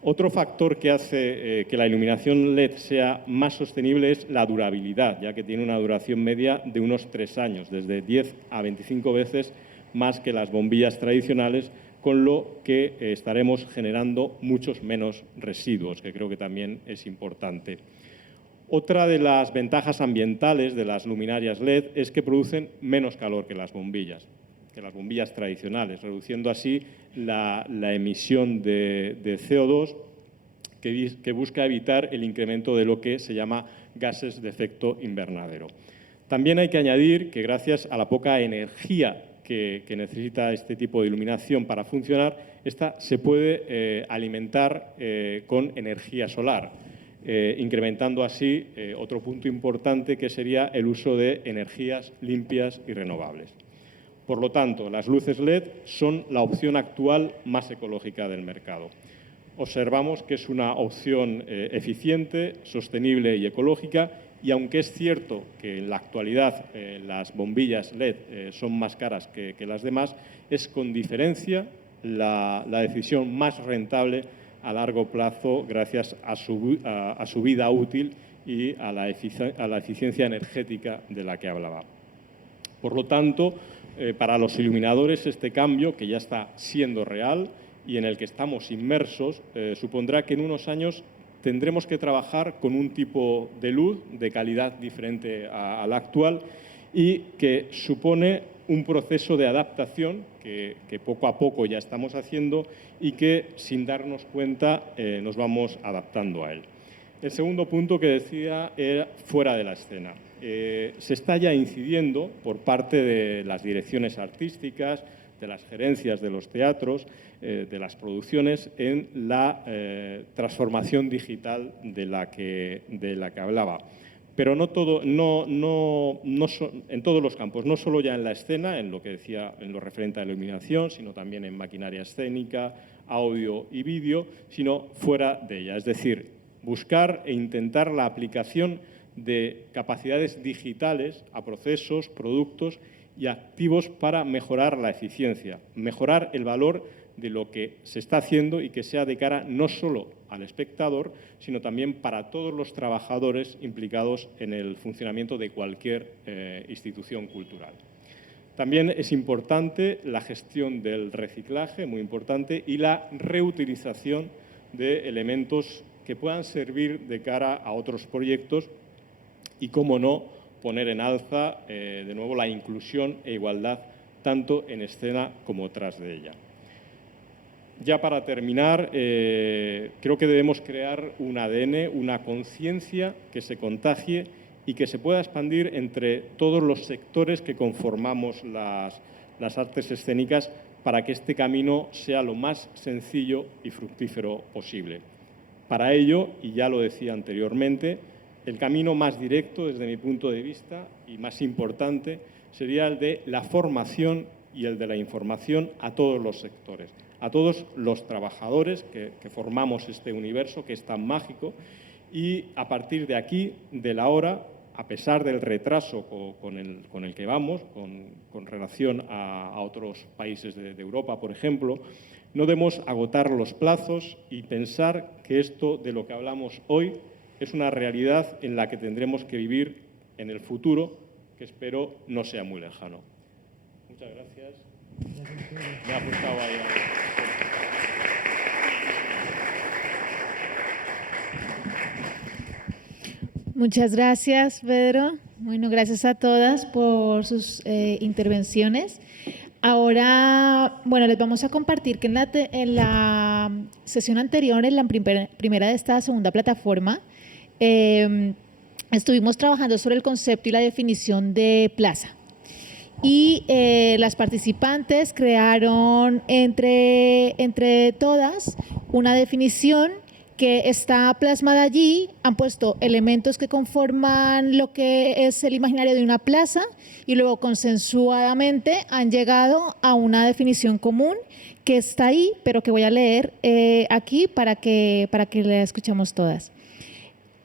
Otro factor que hace que la iluminación LED sea más sostenible es la durabilidad, ya que tiene una duración media de unos 3 años, desde 10 a 25 veces más que las bombillas tradicionales, con lo que estaremos generando muchos menos residuos, que creo que también es importante. Otra de las ventajas ambientales de las luminarias LED es que producen menos calor que las bombillas tradicionales, reduciendo así la emisión de CO2 que busca evitar el incremento de lo que se llama gases de efecto invernadero. También hay que añadir que gracias a la poca energía que necesita este tipo de iluminación para funcionar, esta se puede alimentar con energía solar, incrementando así otro punto importante que sería el uso de energías limpias y renovables. Por lo tanto, las luces LED son la opción actual más ecológica del mercado. Observamos que es una opción eficiente, sostenible y ecológica, y aunque es cierto que en la actualidad las bombillas LED son más caras que las demás, es con diferencia la decisión más rentable a largo plazo gracias a su vida útil y a la eficiencia energética de la que hablaba. Por lo tanto, para los iluminadores este cambio, que ya está siendo real y en el que estamos inmersos, supondrá que en unos años tendremos que trabajar con un tipo de luz de calidad diferente a la actual y que supone un proceso de adaptación que poco a poco ya estamos haciendo y que sin darnos cuenta nos vamos adaptando a él. El segundo punto que decía era fuera de la escena. Se está ya incidiendo por parte de las direcciones artísticas, de las gerencias de los teatros, de las producciones, en la transformación digital de la que hablaba. Pero no en todos los campos, no solo ya en la escena, en lo que decía, en lo referente a la iluminación, sino también en maquinaria escénica, audio y vídeo, sino fuera de ella. Es decir, buscar e intentar la aplicación de capacidades digitales a procesos, productos y activos para mejorar la eficiencia, mejorar el valor de lo que se está haciendo y que sea de cara no solo al espectador, sino también para todos los trabajadores implicados en el funcionamiento de cualquier institución cultural. También es importante la gestión del reciclaje, muy importante, y la reutilización de elementos que puedan servir de cara a otros proyectos y, cómo no, poner en alza de nuevo la inclusión e igualdad tanto en escena como tras de ella. Ya para terminar, creo que debemos crear un ADN, una conciencia que se contagie y que se pueda expandir entre todos los sectores que conformamos las artes escénicas para que este camino sea lo más sencillo y fructífero posible. Para ello, y ya lo decía anteriormente, el camino más directo, desde mi punto de vista, y más importante, sería el de la formación y el de la información a todos los sectores, a todos los trabajadores que formamos este universo que es tan mágico, y a partir de aquí, de la hora, a pesar del retraso con el que vamos, con relación a otros países de Europa, por ejemplo, no debemos agotar los plazos y pensar que esto de lo que hablamos hoy es una realidad en la que tendremos que vivir en el futuro, que espero no sea muy lejano. Muchas gracias. Me ha apuntado ahí. Muchas gracias, Pedro. Bueno, gracias a todas por sus intervenciones. Ahora, bueno, les vamos a compartir que en la sesión anterior, en la primera de esta segunda plataforma, estuvimos trabajando sobre el concepto y la definición de plaza. y las participantes crearon entre todas una definición que está plasmada allí. Han puesto elementos que conforman lo que es el imaginario de una plaza y luego consensuadamente han llegado a una definición común que está ahí, pero que voy a leer aquí para que la escuchemos todas.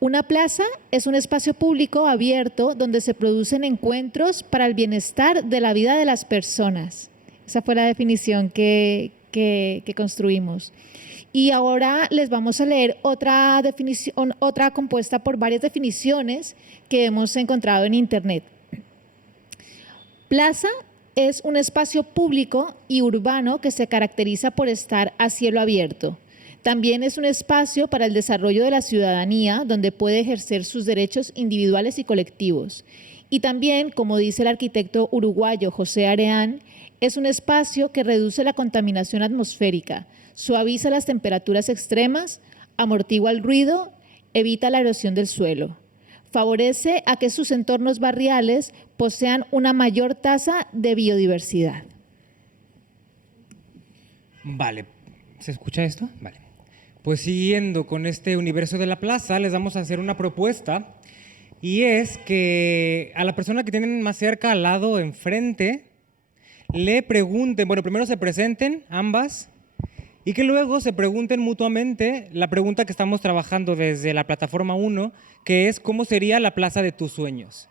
Una plaza es un espacio público abierto donde se producen encuentros para el bienestar de la vida de las personas. Esa fue la definición que construimos. Y ahora les vamos a leer otra definición, otra compuesta por varias definiciones que hemos encontrado en Internet. Plaza es un espacio público y urbano que se caracteriza por estar a cielo abierto. También es un espacio para el desarrollo de la ciudadanía, donde puede ejercer sus derechos individuales y colectivos. Y también, como dice el arquitecto uruguayo José Areán, es un espacio que reduce la contaminación atmosférica, suaviza las temperaturas extremas, amortigua el ruido, evita la erosión del suelo. Favorece a que sus entornos barriales posean una mayor tasa de biodiversidad. Vale, ¿se escucha esto? Vale. Pues siguiendo con este universo de la plaza, les vamos a hacer una propuesta y es que a la persona que tienen más cerca, al lado, enfrente, le pregunten, bueno, primero se presenten ambas y que luego se pregunten mutuamente la pregunta que estamos trabajando desde la plataforma 1, que es ¿cómo sería la plaza de tus sueños?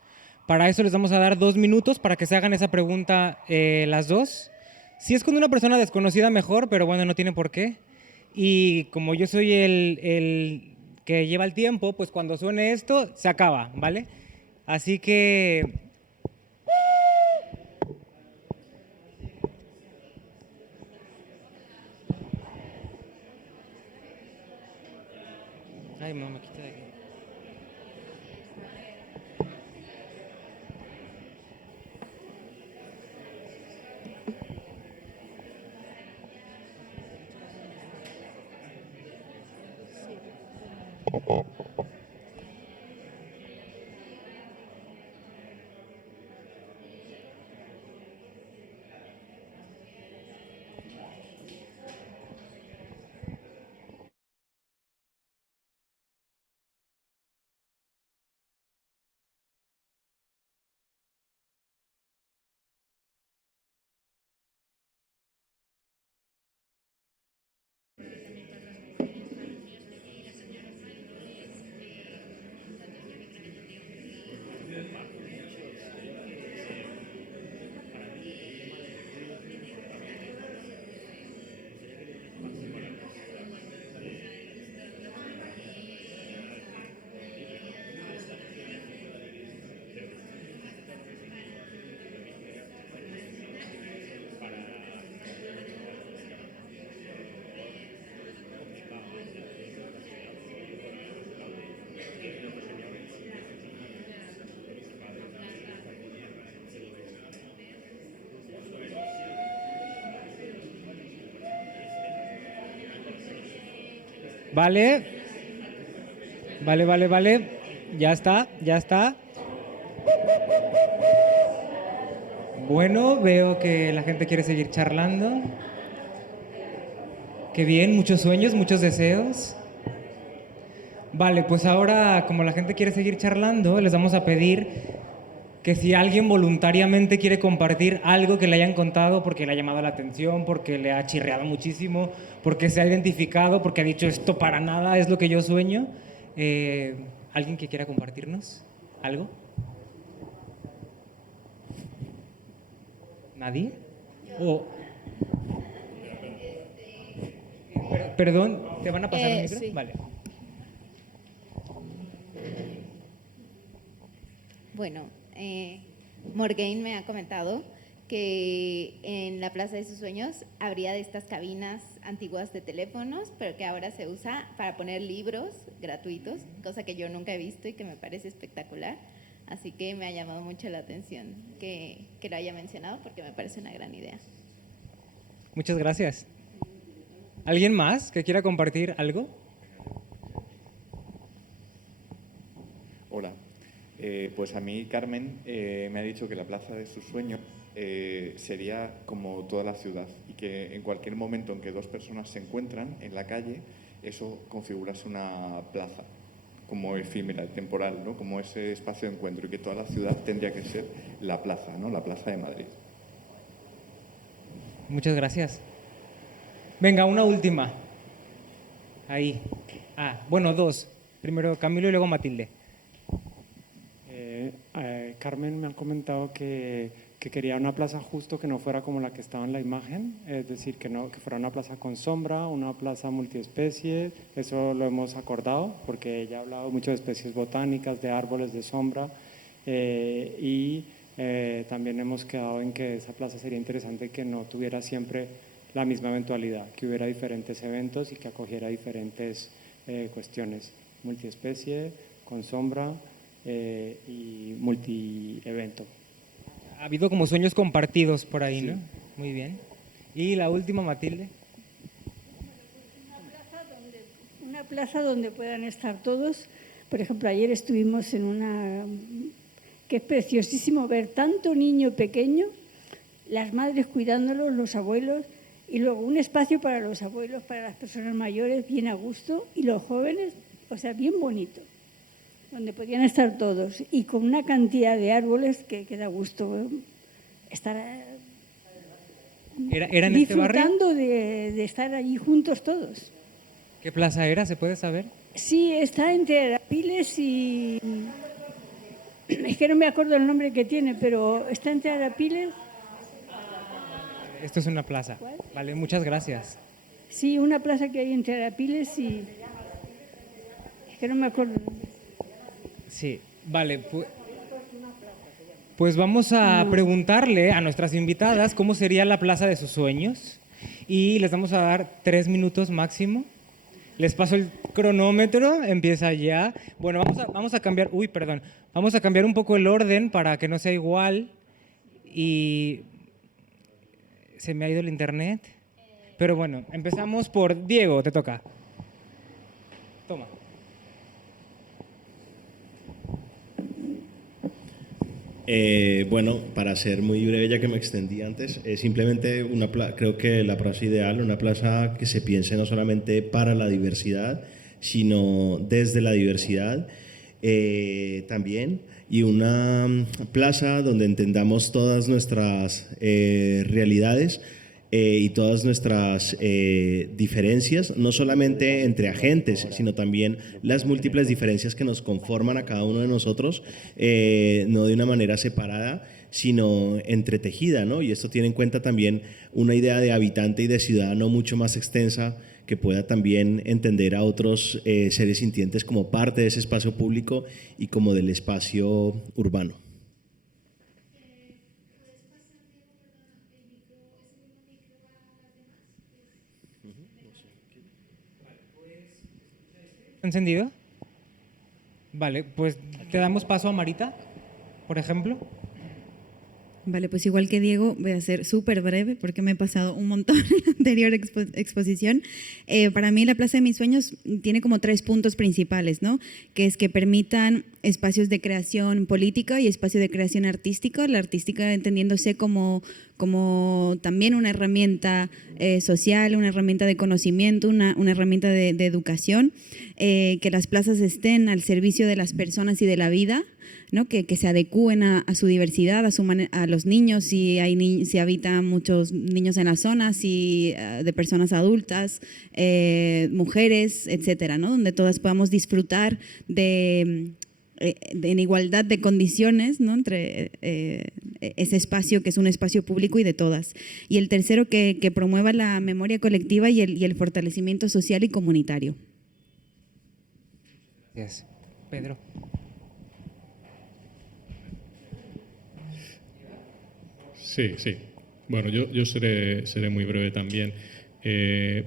Para eso les vamos a dar 2 minutos para que se hagan esa pregunta las dos. Si es con una persona desconocida mejor, pero bueno, no tiene por qué. Y como yo soy el que lleva el tiempo, pues cuando suene esto, se acaba, ¿vale? Así que... Ay, no, me quita de aquí. Vale. Ya está. Bueno, veo que la gente quiere seguir charlando. Qué bien, muchos sueños, muchos deseos. Vale, pues ahora, como la gente quiere seguir charlando, les vamos a pedir que si alguien voluntariamente quiere compartir algo que le hayan contado porque le ha llamado la atención, porque le ha chirreado muchísimo, porque se ha identificado, porque ha dicho esto para nada es lo que yo sueño, ¿alguien que quiera compartirnos algo? ¿Nadie? Perdón, ¿te van a pasar el micro? Sí. Vale. Bueno, Morgaine me ha comentado que en la Plaza de sus Sueños habría de estas cabinas antiguas de teléfonos, pero que ahora se usa para poner libros gratuitos, cosa que yo nunca he visto y que me parece espectacular. Así que me ha llamado mucho la atención que lo haya mencionado porque me parece una gran idea. Muchas gracias. ¿Alguien más que quiera compartir algo? Hola. Pues a mí Carmen me ha dicho que la plaza de sus sueños sería como toda la ciudad y que en cualquier momento en que dos personas se encuentran en la calle, eso configurase una plaza como efímera, temporal, ¿no? Como ese espacio de encuentro, y que toda la ciudad tendría que ser la plaza, ¿no? La Plaza de Madrid. Muchas gracias. Venga, una última. Ahí. Bueno, dos. Primero Camilo y luego Matilde. Carmen me han comentado que quería una plaza justo que no fuera como la que estaba en la imagen, es decir, que fuera una plaza con sombra, una plaza multiespecie. Eso lo hemos acordado porque ella ha hablado mucho de especies botánicas, de árboles de sombra, y también hemos quedado en que esa plaza sería interesante que no tuviera siempre la misma eventualidad, que hubiera diferentes eventos y que acogiera diferentes cuestiones, multiespecie, con sombra y multi-evento. Ha habido como sueños compartidos por ahí, ¿no? Muy bien. Y la última, Matilde. Una plaza donde puedan estar todos. Por ejemplo, ayer estuvimos en una que es preciosísimo ver tanto niño pequeño, las madres cuidándolos, los abuelos, y luego un espacio para los abuelos, para las personas mayores, bien a gusto, y los jóvenes, o sea, bien bonito, donde podían estar todos, y con una cantidad de árboles que da gusto estar ¿Era en este barrio? disfrutando de estar allí juntos todos. ¿Qué plaza era? ¿Se puede saber? Sí, está entre Arapiles y... Es que no me acuerdo el nombre que tiene, pero está entre Arapiles... Esto es una plaza. ¿Cuál? Vale, muchas gracias. Sí, una plaza que hay entre Arapiles y... Es que no me acuerdo. Sí, vale. Pues vamos a preguntarle a nuestras invitadas cómo sería la plaza de sus sueños y les vamos a dar 3 minutos máximo. Les paso el cronómetro, empieza ya. Bueno, vamos a cambiar, vamos a cambiar un poco el orden para que no sea igual. Y se me ha ido el internet. Pero bueno, empezamos por Diego, te toca. Toma. Bueno, para ser muy breve, ya que me extendí antes, simplemente creo que la plaza ideal, una plaza que se piense no solamente para la diversidad, sino desde la diversidad también, y una plaza donde entendamos todas nuestras realidades y todas nuestras diferencias, no solamente entre agentes, sino también las múltiples diferencias que nos conforman a cada uno de nosotros, no de una manera separada, sino entretejida, ¿no? Y esto tiene en cuenta también una idea de habitante y de ciudadano mucho más extensa, que pueda también entender a otros seres sintientes como parte de ese espacio público y como del espacio urbano. ¿Encendido? Vale, pues te damos paso a Marita, por ejemplo. Vale, pues igual que Diego, voy a ser súper breve porque me he pasado un montón en la anterior exposición. Para mí la Plaza de mis Sueños tiene como 3 puntos principales, ¿no? Que es que permitan espacios de creación política y espacio de creación artística, la artística entendiéndose como también una herramienta social, una herramienta de conocimiento, una herramienta de educación, que las plazas estén al servicio de las personas y de la vida, ¿no? Que se adecúen a su diversidad, a los niños, si habitan muchos niños en la zona, de personas adultas, mujeres, etcétera, ¿no? Donde todas podamos disfrutar en igualdad de condiciones, ¿no? Entre ese espacio que es un espacio público y de todas. Y el tercero, que promueva la memoria colectiva y el fortalecimiento social y comunitario. Gracias. Pedro. Sí. Bueno, yo seré muy breve también.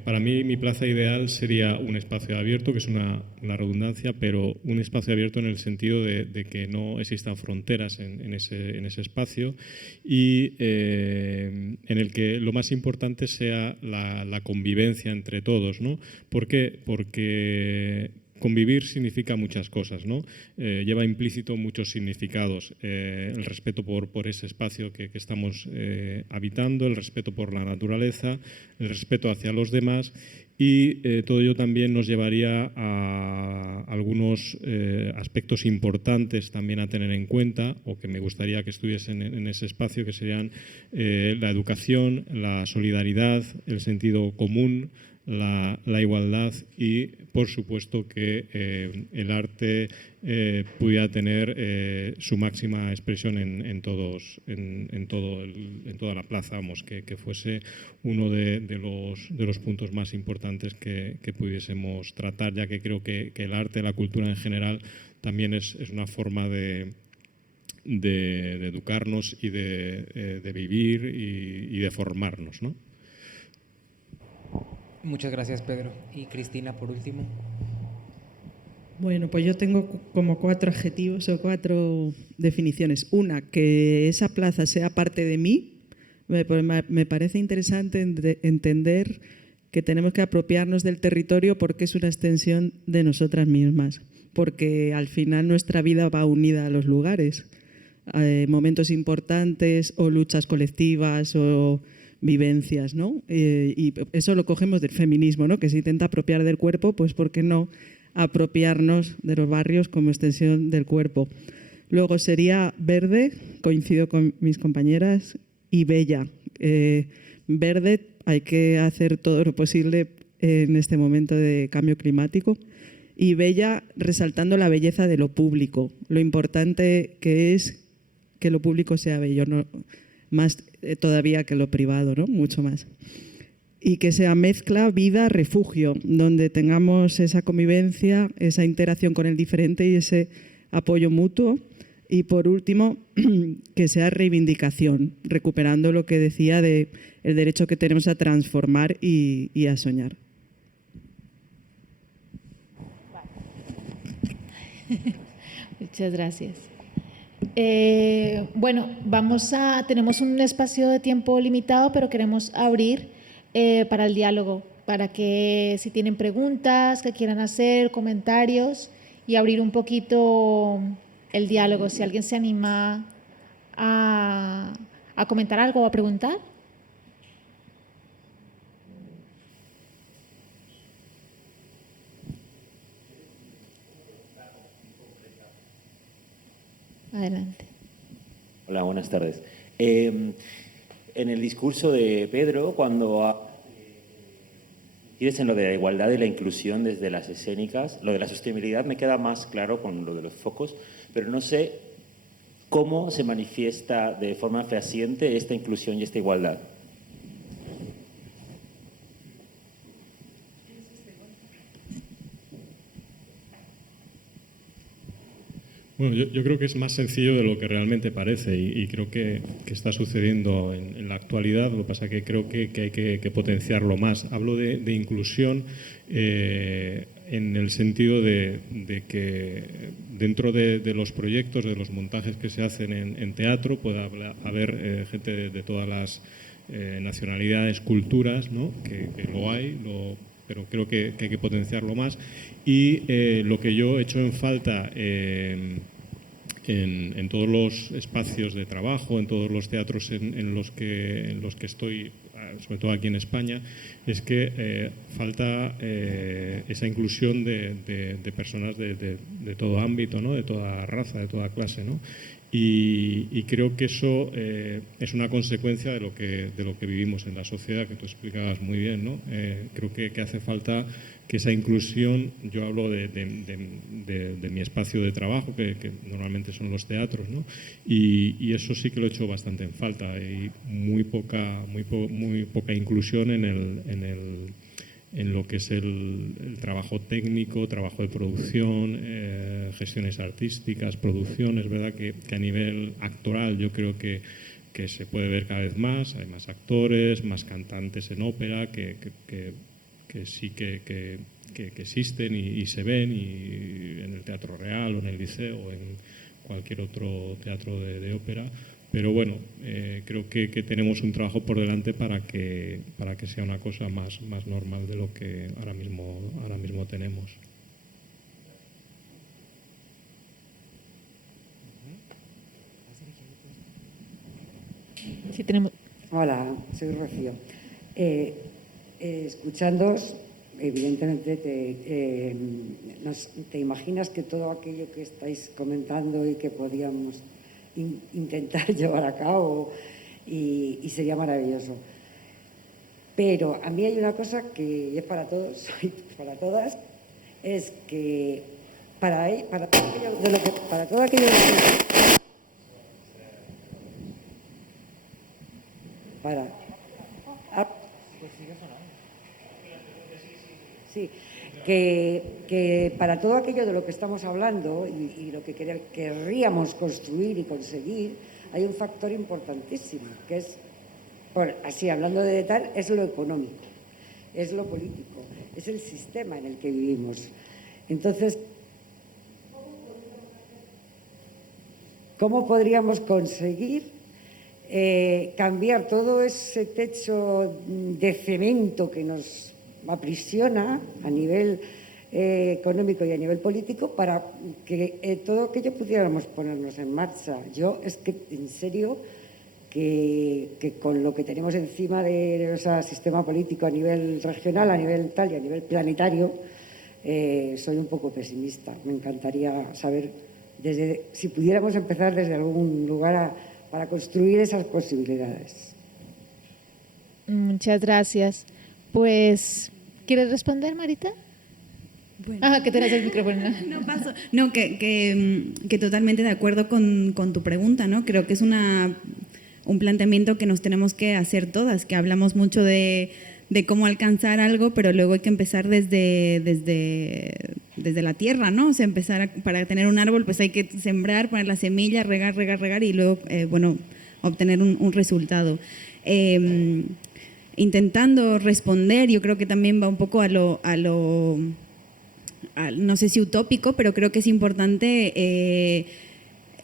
Para mí, mi plaza ideal sería un espacio abierto, que es una redundancia, pero un espacio abierto en el sentido de que no existan fronteras en ese espacio y en el que lo más importante sea la convivencia entre todos, ¿no? ¿Por qué? Porque convivir significa muchas cosas, ¿no? Lleva implícito muchos significados. El respeto por ese espacio que estamos habitando, el respeto por la naturaleza, el respeto hacia los demás, y todo ello también nos llevaría a algunos aspectos importantes también a tener en cuenta, o que me gustaría que estuviesen en ese espacio, que serían la educación, la solidaridad, el sentido común, la igualdad y, por supuesto, que el arte pudiera tener su máxima expresión en toda la plaza, vamos, que fuese uno de los puntos más importantes que pudiésemos tratar, ya que creo que el arte, la cultura en general, también es una forma de educarnos y de vivir y de formarnos, ¿no? Muchas gracias, Pedro. Y Cristina, por último. Bueno, pues yo tengo como 4 adjetivos o 4 definiciones. Una, que esa plaza sea parte de mí. Me parece interesante entender que tenemos que apropiarnos del territorio porque es una extensión de nosotras mismas, porque al final nuestra vida va unida a los lugares. Momentos importantes o luchas colectivas o vivencias, ¿no? Y eso lo cogemos del feminismo, ¿no? Que se intenta apropiar del cuerpo, pues ¿por qué no apropiarnos de los barrios como extensión del cuerpo? Luego sería verde, coincido con mis compañeras, y bella. Verde, hay que hacer todo lo posible en este momento de cambio climático, y bella resaltando la belleza de lo público, lo importante que es que lo público sea bello, ¿no? Más todavía que lo privado, ¿no? Mucho más. Y que sea mezcla, vida, refugio, donde tengamos esa convivencia, esa interacción con el diferente y ese apoyo mutuo. Y por último, que sea reivindicación, recuperando lo que decía de el derecho que tenemos a transformar y a soñar. Muchas gracias. Bueno, tenemos un espacio de tiempo limitado, pero queremos abrir para el diálogo, para que si tienen preguntas que quieran hacer, comentarios, y abrir un poquito el diálogo. Si alguien se anima a comentar algo o a preguntar. Adelante. Hola, buenas tardes. En el discurso de Pedro, cuando incides en lo de la igualdad y la inclusión desde las escénicas, lo de la sostenibilidad me queda más claro con lo de los focos, pero no sé cómo se manifiesta de forma fehaciente esta inclusión y esta igualdad. Bueno, yo creo que es más sencillo de lo que realmente parece y creo que está sucediendo en la actualidad. Lo que pasa es que creo que hay que potenciarlo más. Hablo de inclusión en el sentido de que dentro de los proyectos, de los montajes que se hacen en teatro, pueda haber gente de todas las nacionalidades, culturas, ¿no? que lo hay, pero creo que hay que potenciarlo más. Y lo que yo he hecho en falta en todos los espacios de trabajo, en todos los teatros en los que estoy, sobre todo aquí en España, es que falta esa inclusión de personas de todo ámbito, ¿no? De toda raza, de toda clase, ¿no? Y creo que eso es una consecuencia de lo que vivimos en la sociedad, que tú explicabas muy bien, ¿no? Creo que hace falta que esa inclusión, yo hablo de mi espacio de trabajo, que normalmente son los teatros, ¿no? Y eso sí que lo he hecho bastante en falta. Hay muy poca inclusión en lo que es el trabajo técnico, trabajo de producción, gestiones artísticas, producción. Es verdad que a nivel actoral yo creo que se puede ver cada vez más. Hay más actores, más cantantes en ópera que sí que existen y se ven, y en el Teatro Real o en el Liceo o en cualquier otro teatro de ópera. Pero bueno, creo que tenemos un trabajo por delante para que sea una cosa más normal de lo que ahora mismo tenemos. Sí, tenemos. Hola, soy Rocío. Escuchándoos, evidentemente te imaginas que todo aquello que estáis comentando y que podíamos intentar llevar a cabo y sería maravilloso. Pero a mí hay una cosa que es para todos y para todas, es que para todo aquello de lo que para. Sí, que para todo aquello de lo que estamos hablando y lo que querríamos construir y conseguir, hay un factor importantísimo, que es, así hablando de tal, es lo económico, es lo político, es el sistema en el que vivimos. Entonces, ¿cómo podríamos conseguir cambiar todo ese techo de cemento que nos aprisiona a nivel económico y a nivel político para que todo aquello pudiéramos ponernos en marcha? Yo es que, en serio, que con lo que tenemos encima del sistema político a nivel regional, a nivel tal y a nivel planetario, soy un poco pesimista. Me encantaría saber, si pudiéramos empezar desde algún lugar para construir esas posibilidades. Muchas gracias. Pues, ¿quieres responder, Marita? Bueno. Que tenés el micrófono. No paso. No, que totalmente de acuerdo con tu pregunta, ¿no? Creo que es un planteamiento que nos tenemos que hacer todas, que hablamos mucho de cómo alcanzar algo, pero luego hay que empezar desde la tierra, ¿no? O sea, para tener un árbol, pues hay que sembrar, poner la semilla, regar y luego, obtener un resultado. Intentando responder, yo creo que también va un poco a lo no sé si utópico, pero creo que es importante,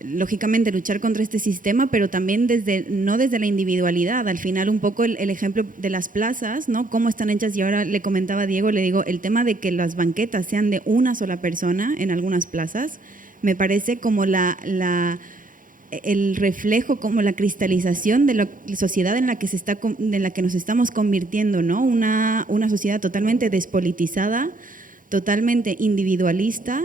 lógicamente, luchar contra este sistema, pero también no desde la individualidad. Al final, un poco el ejemplo de las plazas, ¿no? Cómo están hechas, y ahora le comentaba a Diego, le digo, el tema de que las banquetas sean de una sola persona en algunas plazas, me parece como el reflejo, como la cristalización de la sociedad en la que nos estamos convirtiendo, ¿no? Una sociedad totalmente despolitizada, totalmente individualista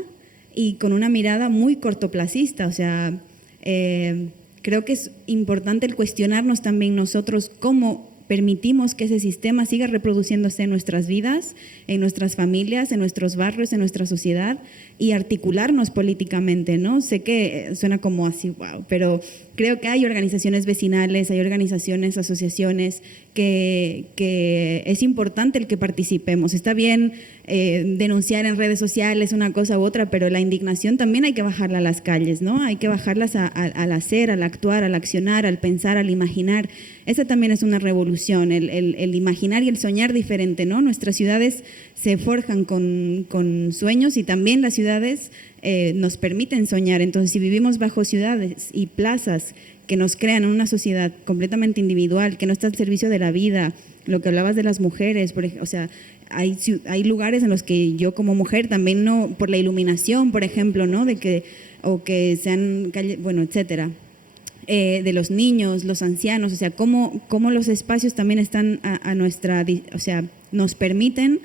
y con una mirada muy cortoplacista. O sea, creo que es importante el cuestionarnos también nosotros cómo permitimos que ese sistema siga reproduciéndose en nuestras vidas, en nuestras familias, en nuestros barrios, en nuestra sociedad, y articularnos políticamente, ¿no? Sé que suena como así, wow, pero creo que hay organizaciones vecinales, hay organizaciones, asociaciones que es importante el que participemos. Está bien denunciar en redes sociales una cosa u otra, pero la indignación también hay que bajarla a las calles, ¿no? Hay que bajarlas al hacer, al actuar, al accionar, al pensar, al imaginar. Esa también es una revolución, el imaginar y el soñar diferente, ¿no? Nuestras ciudades se forjan con sueños, y también las ciudades nos permiten soñar. Entonces, si vivimos bajo ciudades y plazas que nos crean una sociedad completamente individual, que no está al servicio de la vida, lo que hablabas de las mujeres, o sea, hay lugares en los que yo como mujer también, no, por la iluminación, por ejemplo, ¿no? O que sean bueno, etcétera. De los niños, los ancianos, o sea, cómo los espacios también están a nuestra, o sea, nos permiten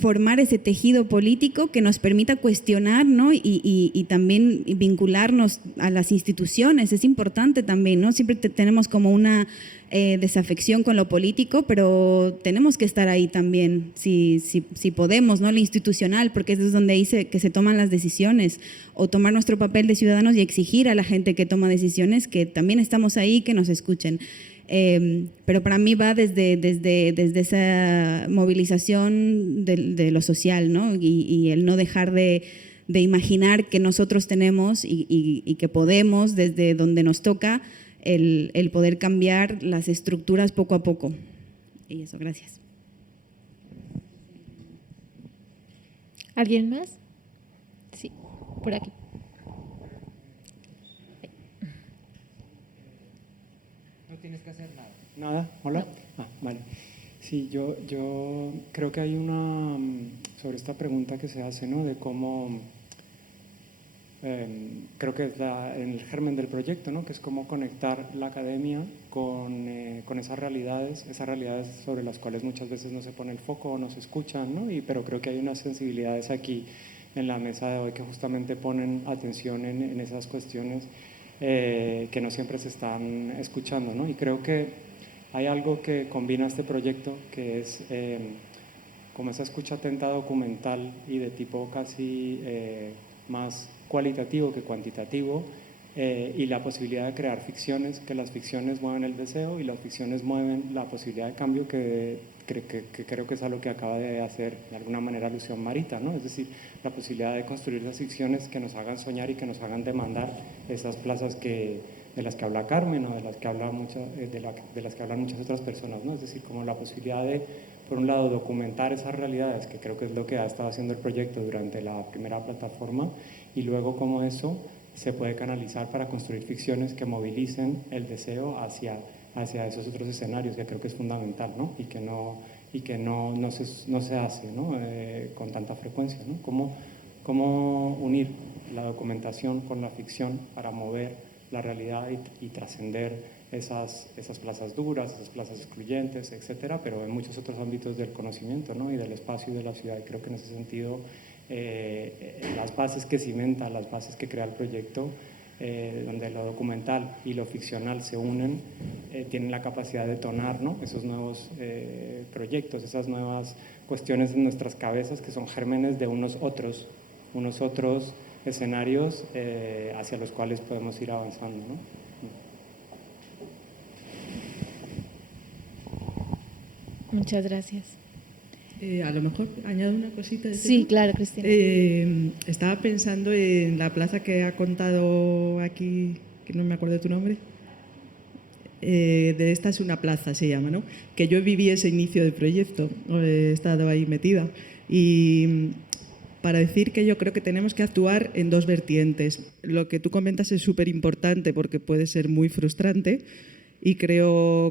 formar ese tejido político que nos permita cuestionar, ¿no? y también vincularnos a las instituciones. Es importante también, ¿no? Siempre tenemos como una desafección con lo político, pero tenemos que estar ahí también, si podemos, ¿no? Lo institucional, porque es donde dice que se toman las decisiones, o tomar nuestro papel de ciudadanos y exigir a la gente que toma decisiones que también estamos ahí, que nos escuchen. Pero para mí va desde esa movilización de lo social, ¿no? Y el no dejar de imaginar que nosotros tenemos y que podemos, desde donde nos toca, el poder cambiar las estructuras poco a poco. Y eso, gracias. ¿Alguien más? Sí, por aquí. No tienes que hacer nada. ¿Nada? ¿Hola? Vale. Sí, yo creo que hay sobre esta pregunta que se hace, ¿no? De cómo creo que es en el germen del proyecto, ¿no? Que es cómo conectar la academia con esas realidades sobre las cuales muchas veces no se pone el foco o no se escuchan, ¿no? Pero creo que hay unas sensibilidades aquí en la mesa de hoy que justamente ponen atención en esas cuestiones que no siempre se están escuchando, ¿no? Y creo que hay algo que combina este proyecto, que es como esa escucha atenta documental y de tipo casi más cualitativo que cuantitativo, y la posibilidad de crear ficciones, que las ficciones mueven el deseo y las ficciones mueven la posibilidad de cambio, que creo que es a lo que acaba de hacer de alguna manera alusión Marita, ¿no? Es decir, la posibilidad de construir esas ficciones que nos hagan soñar y que nos hagan demandar esas plazas de las que habla Carmen o de las que hablan muchas otras personas, ¿no? Es decir, como la posibilidad de, por un lado, documentar esas realidades, que creo que es lo que ha estado haciendo el proyecto durante la primera plataforma, y luego cómo eso se puede canalizar para construir ficciones que movilicen el deseo hacia esos otros escenarios, que creo que es fundamental, ¿no? Y que no se hace, ¿no? Con tanta frecuencia, ¿no? Cómo unir la documentación con la ficción para mover la realidad y trascender esas plazas duras, esas plazas excluyentes, etcétera, pero en muchos otros ámbitos del conocimiento, ¿no? Y del espacio y de la ciudad. Y creo que en ese sentido las bases que cimenta, las bases que crea el proyecto, donde lo documental y lo ficcional se unen, tienen la capacidad de detonar, ¿no? Esos nuevos proyectos, esas nuevas cuestiones en nuestras cabezas que son gérmenes de unos otros escenarios hacia los cuales podemos ir avanzando, ¿no? Muchas gracias. A lo mejor añado una cosita. Sí, claro, Cristina. Estaba pensando en la plaza que ha contado aquí, que no me acuerdo de tu nombre. De esta es una plaza, se llama, ¿no? Que yo viví ese inicio del proyecto, he estado ahí metida. Y para decir que yo creo que tenemos que actuar en dos vertientes. Lo que tú comentas es súper importante porque puede ser muy frustrante. Y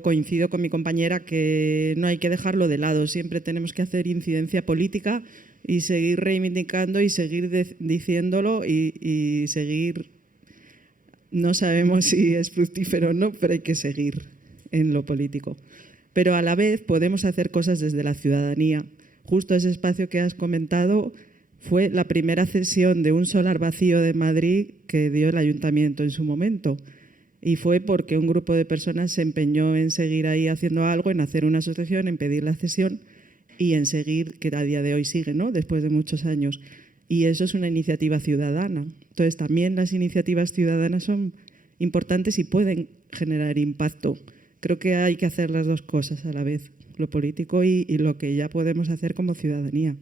coincido con mi compañera, que no hay que dejarlo de lado. Siempre tenemos que hacer incidencia política y seguir reivindicando y seguir diciéndolo y seguir, no sabemos si es fructífero o no, pero hay que seguir en lo político. Pero a la vez podemos hacer cosas desde la ciudadanía. Justo ese espacio que has comentado fue la primera cesión de un solar vacío de Madrid que dio el ayuntamiento en su momento. Y fue porque un grupo de personas se empeñó en seguir ahí haciendo algo, en hacer una asociación, en pedir la cesión y en seguir, que a día de hoy sigue, ¿no? Después de muchos años. Y eso es una iniciativa ciudadana. Entonces, también las iniciativas ciudadanas son importantes y pueden generar impacto. Creo que hay que hacer las dos cosas a la vez, lo político y lo que ya podemos hacer como ciudadanía.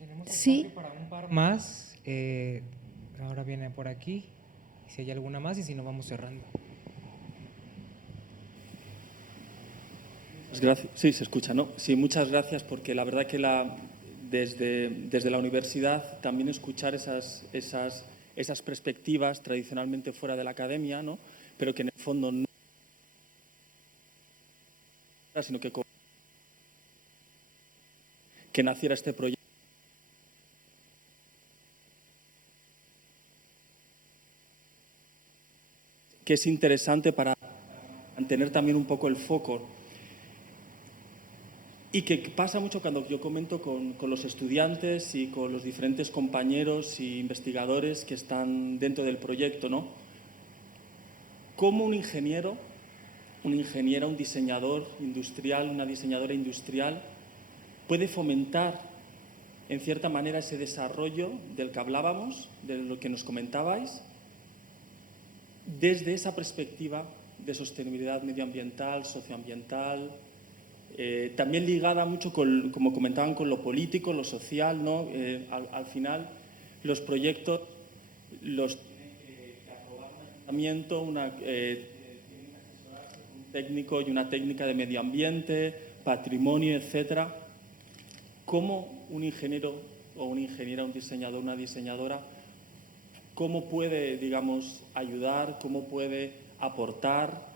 Tenemos Sí. espacio para un par más. Ahora viene por aquí, si hay alguna más, y si no, vamos cerrando. Gracias. Sí, se escucha, ¿no? Sí, muchas gracias, porque la verdad que desde la universidad también escuchar esas perspectivas tradicionalmente fuera de la academia, ¿no? Pero que en el fondo no, sino que naciera este proyecto. Que es interesante para mantener también un poco el foco, y que pasa mucho cuando yo comento con los estudiantes y con los diferentes compañeros y investigadores que están dentro del proyecto, ¿no? Cómo un ingeniero, una ingeniera, un diseñador industrial, una diseñadora industrial puede fomentar en cierta manera ese desarrollo del que hablábamos, de lo que nos comentabais, desde esa perspectiva de sostenibilidad medioambiental, socioambiental, también ligada mucho, como comentaban, con lo político, lo social, ¿no? Al final, los proyectos los tiene que aprobar un ayuntamiento, tiene que asesorarse con un técnico y una técnica de medio ambiente, patrimonio, etcétera. ¿Cómo un ingeniero o una ingeniera, un diseñador, una diseñadora, cómo puede, digamos, ayudar, cómo puede aportar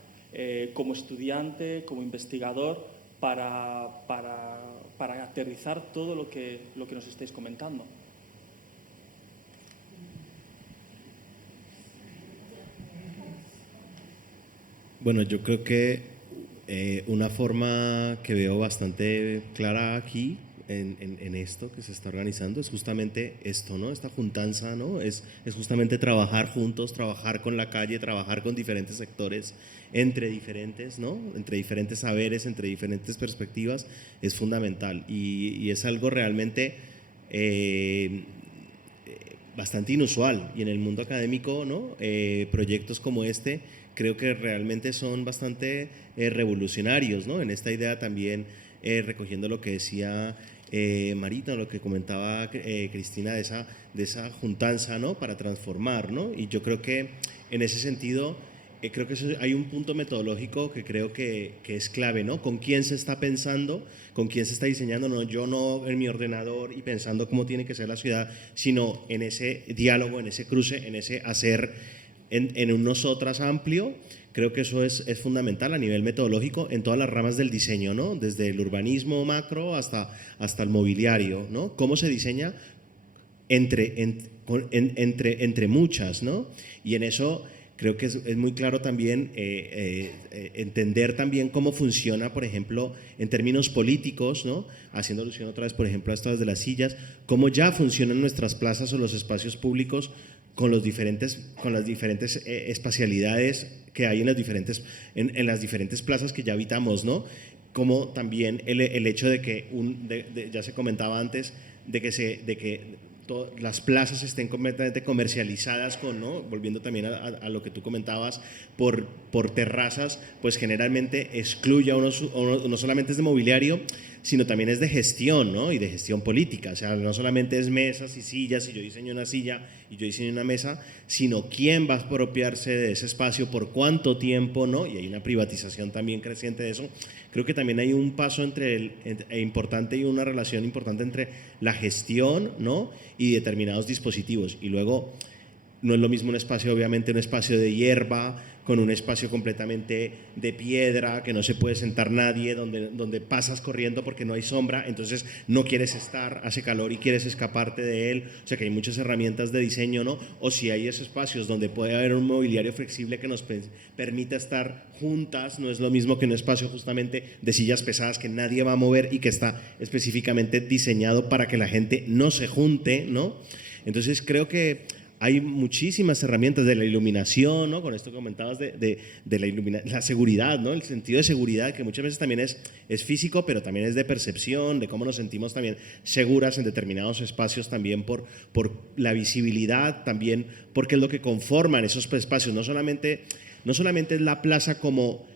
como estudiante, como investigador, para para aterrizar todo lo que nos estáis comentando. Bueno, yo creo que una forma que veo bastante clara aquí en esto que se está organizando es justamente esto, ¿no? Esta juntanza, ¿no? Es justamente trabajar juntos, trabajar con la calle, trabajar con diferentes sectores, entre diferentes, ¿no? Entre diferentes saberes, entre diferentes perspectivas, es fundamental y es algo realmente bastante inusual, y en el mundo académico, ¿no? Proyectos como este creo que realmente son bastante revolucionarios, ¿no? En esta idea también, recogiendo lo que decía Marita, lo que comentaba Cristina, de esa juntanza, ¿no? Para transformar, ¿no? Y yo creo que en ese sentido, creo que hay un punto metodológico que creo que es clave, ¿no? ¿Con quién se está pensando? ¿Con quién se está diseñando? No, yo no en mi ordenador y pensando cómo tiene que ser la ciudad, sino en ese diálogo, en ese cruce, en ese hacer en un nosotras amplio. Creo que eso es fundamental a nivel metodológico en todas las ramas del diseño, ¿no? Desde el urbanismo macro hasta el mobiliario, ¿no? Cómo se diseña entre muchas, ¿no? Y en eso creo que es muy claro también entender también cómo funciona, por ejemplo, en términos políticos, ¿no? Haciendo alusión otra vez, por ejemplo, a estas de las sillas, cómo ya funcionan nuestras plazas o los espacios públicos con las diferentes espacialidades que hay en las diferentes plazas que ya habitamos, ¿no? Como también el hecho de que, ya se comentaba antes, de que las plazas estén completamente comercializadas ¿no? Volviendo también a lo que tú comentabas, por terrazas, pues generalmente excluye a uno, no solamente es de mobiliario, sino también es de gestión, ¿no? Y de gestión política. O sea, no solamente es mesas y sillas, y yo diseño una silla y yo diseño una mesa, sino quién va a apropiarse de ese espacio, por cuánto tiempo, ¿no? Y hay una privatización también creciente de eso. Creo que también hay un paso importante y una relación importante entre la gestión, ¿no? Y determinados dispositivos. Y luego, no es lo mismo un espacio, obviamente, un espacio de hierba, con un espacio completamente de piedra, que no se puede sentar nadie, donde pasas corriendo porque no hay sombra, entonces no quieres estar, hace calor y quieres escaparte de él. O sea que hay muchas herramientas de diseño, ¿no? O si hay esos espacios donde puede haber un mobiliario flexible que nos permita estar juntas, no es lo mismo que un espacio justamente de sillas pesadas que nadie va a mover y que está específicamente diseñado para que la gente no se junte, ¿no? Entonces creo que hay muchísimas herramientas de la iluminación, ¿no? Con esto que comentabas de la seguridad, ¿no? El sentido de seguridad, que muchas veces también es físico, pero también es de percepción, de cómo nos sentimos también seguras en determinados espacios, también por la visibilidad, también porque es lo que conforman esos espacios. No solamente es la plaza como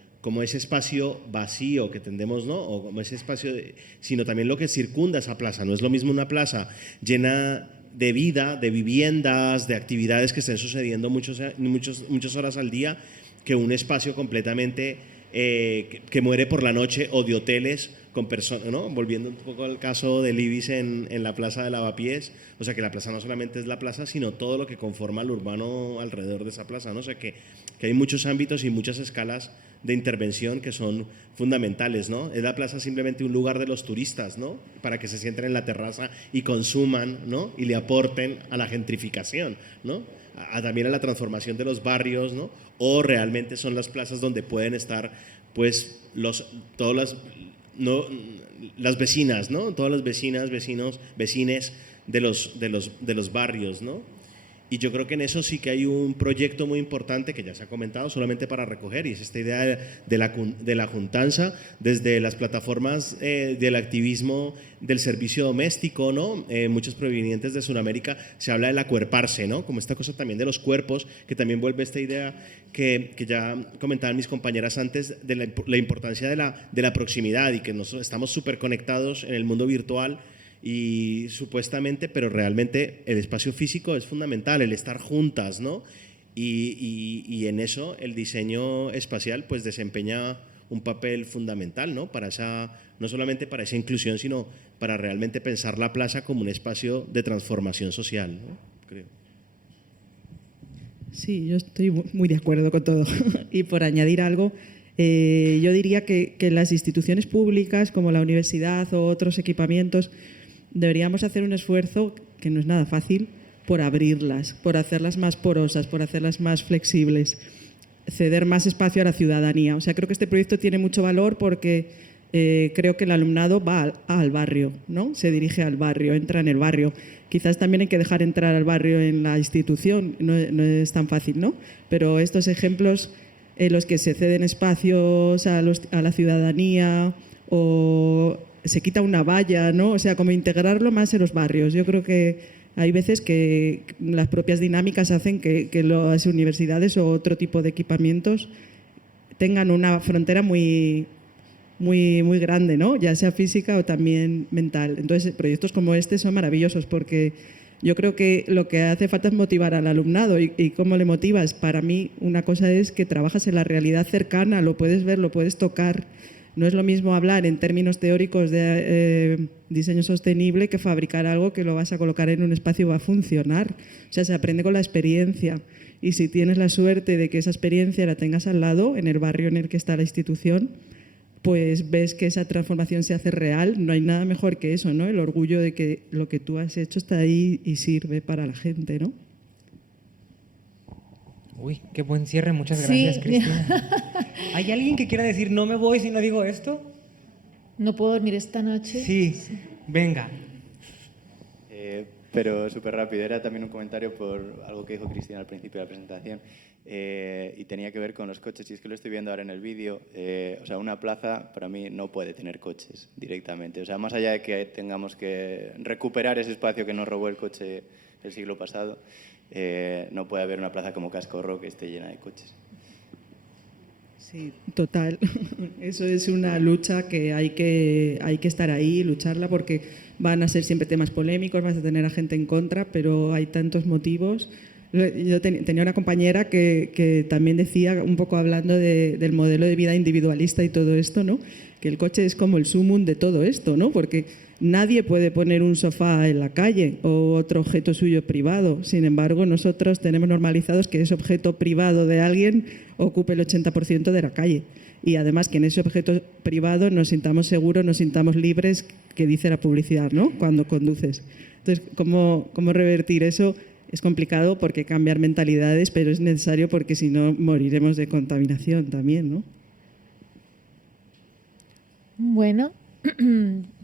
ese espacio vacío que tendemos, ¿no? O como ese espacio, sino también lo que circunda esa plaza. No es lo mismo una plaza llena de vida, de viviendas, de actividades que estén sucediendo muchas horas al día, que un espacio completamente que muere por la noche, o de hoteles con personas, ¿no? Volviendo un poco al caso del Ibis en la plaza de Lavapiés, o sea que la plaza no solamente es la plaza, sino todo lo que conforma el urbano alrededor de esa plaza, ¿no? O sea que hay muchos ámbitos y muchas escalas de intervención que son fundamentales, ¿no? Es la plaza simplemente un lugar de los turistas, ¿no? Para que se sienten en la terraza y consuman, ¿no? Y le aporten a la gentrificación, ¿no? También a la transformación de los barrios, ¿no? O realmente son las plazas donde pueden estar, pues, todas las vecinas, ¿no? Todas las vecinas, vecinos, vecines de los barrios, ¿no? Y yo creo que en eso sí que hay un proyecto muy importante que ya se ha comentado, solamente para recoger, y es esta idea de la juntanza desde las plataformas del activismo del servicio doméstico, ¿no? Muchos provenientes de Sudamérica, se habla del acuerparse, ¿no? Como esta cosa también de los cuerpos, que también vuelve esta idea que ya comentaban mis compañeras antes, de la importancia de la proximidad, y que estamos súper conectados en el mundo virtual, y supuestamente, pero realmente el espacio físico es fundamental, el estar juntas, ¿no? Y en eso el diseño espacial pues desempeña un papel fundamental, ¿no? No solamente para esa inclusión, sino para realmente pensar la plaza como un espacio de transformación social, ¿no? Creo. Sí, yo estoy muy de acuerdo con todo. Y por añadir algo, Yo diría que las instituciones públicas, como la universidad o otros equipamientos, deberíamos hacer un esfuerzo, que no es nada fácil, por abrirlas, por hacerlas más porosas, por hacerlas más flexibles, ceder más espacio a la ciudadanía. O sea, creo que este proyecto tiene mucho valor porque creo que el alumnado va al barrio, ¿no? Se dirige al barrio, entra en el barrio. Quizás también hay que dejar entrar al barrio en la institución, no es tan fácil, ¿no? Pero estos ejemplos en los que se ceden espacios a la ciudadanía o se quita una valla, ¿no? O sea, como integrarlo más en los barrios. Yo creo que hay veces que las propias dinámicas hacen que las universidades o otro tipo de equipamientos tengan una frontera muy grande, ¿no? Ya sea física o también mental. Entonces, proyectos como este son maravillosos porque yo creo que lo que hace falta es motivar al alumnado. ¿Y cómo le motivas? Para mí, una cosa es que trabajas en la realidad cercana, lo puedes ver, lo puedes tocar. No es lo mismo hablar en términos teóricos de diseño sostenible que fabricar algo que lo vas a colocar en un espacio y va a funcionar. O sea, se aprende con la experiencia. Y si tienes la suerte de que esa experiencia la tengas al lado, en el barrio en el que está la institución, pues ves que esa transformación se hace real. No hay nada mejor que eso, ¿no? El orgullo de que lo que tú has hecho está ahí y sirve para la gente, ¿no? Uy, qué buen cierre, muchas gracias, Sí. Cristina. ¿Hay alguien que quiera decir no me voy si no digo esto? ¿No puedo dormir esta noche? Sí, venga. Pero súper rápido, era también un comentario por algo que dijo Cristina al principio de la presentación y tenía que ver con los coches, y es que lo estoy viendo ahora en el vídeo. O sea, una plaza para mí no puede tener coches directamente, o sea, más allá de que tengamos que recuperar ese espacio que nos robó el coche el siglo pasado, no puede haber una plaza como Cascorro que esté llena de coches. Sí, total. Eso es una lucha que hay que estar ahí, lucharla, porque van a ser siempre temas polémicos, vas a tener a gente en contra, pero hay tantos motivos. Yo tenía una compañera que también decía, un poco hablando del modelo de vida individualista y todo esto, ¿no? Que el coche es como el sumum de todo esto, ¿no? Porque nadie puede poner un sofá en la calle o otro objeto suyo privado. Sin embargo, nosotros tenemos normalizados que ese objeto privado de alguien ocupe el 80% de la calle. Y además que en ese objeto privado nos sintamos seguros, nos sintamos libres, que dice la publicidad, ¿no? Cuando conduces. Entonces, ¿cómo revertir eso? Es complicado porque cambiar mentalidades, pero es necesario porque si no moriremos de contaminación también, ¿no? Bueno,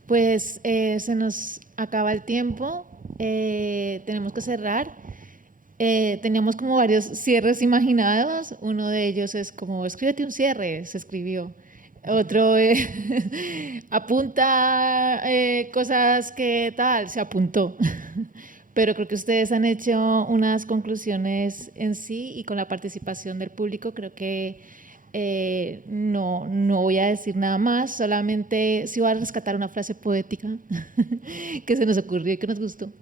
pues se nos acaba el tiempo, tenemos que cerrar. Teníamos como varios cierres imaginados, uno de ellos es como escríbete un cierre, se escribió. Otro apunta cosas que tal, se apuntó. Pero creo que ustedes han hecho unas conclusiones en sí y con la participación del público creo que no voy a decir nada más, solamente sí voy a rescatar una frase poética que se nos ocurrió y que nos gustó.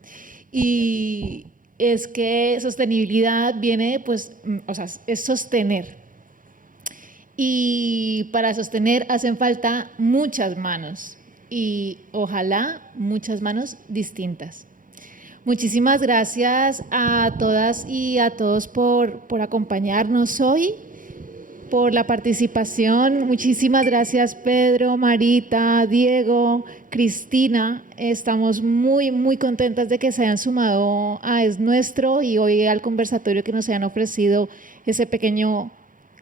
Y es que sostenibilidad viene, pues, o sea, es sostener. Y para sostener hacen falta muchas manos y ojalá muchas manos distintas. Muchísimas gracias a todas y a todos por acompañarnos hoy, por la participación. Muchísimas gracias Pedro, Marita, Diego, Cristina. Estamos muy contentas de que se hayan sumado a Es Nuestro y hoy al conversatorio, que nos hayan ofrecido ese pequeño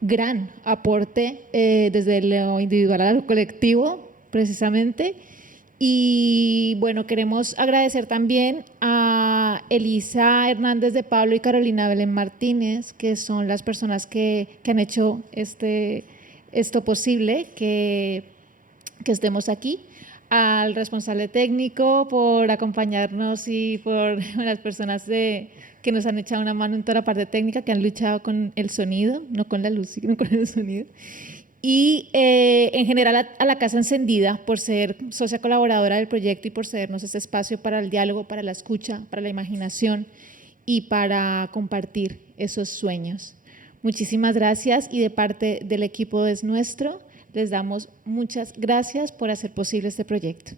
gran aporte desde lo individual a lo colectivo, precisamente. Y bueno, queremos agradecer también a Elisa Hernández de Pablo y Carolina Belén Martínez, que son las personas que han hecho esto posible, que estemos aquí. Al responsable técnico por acompañarnos y por las personas que nos han echado una mano en toda la parte técnica, que han luchado con el sonido, no con la luz, sino con el sonido. Y en general a la Casa Encendida por ser socia colaboradora del proyecto y por cedernos este espacio para el diálogo, para la escucha, para la imaginación y para compartir esos sueños. Muchísimas gracias y de parte del equipo de Es Nuestro les damos muchas gracias por hacer posible este proyecto.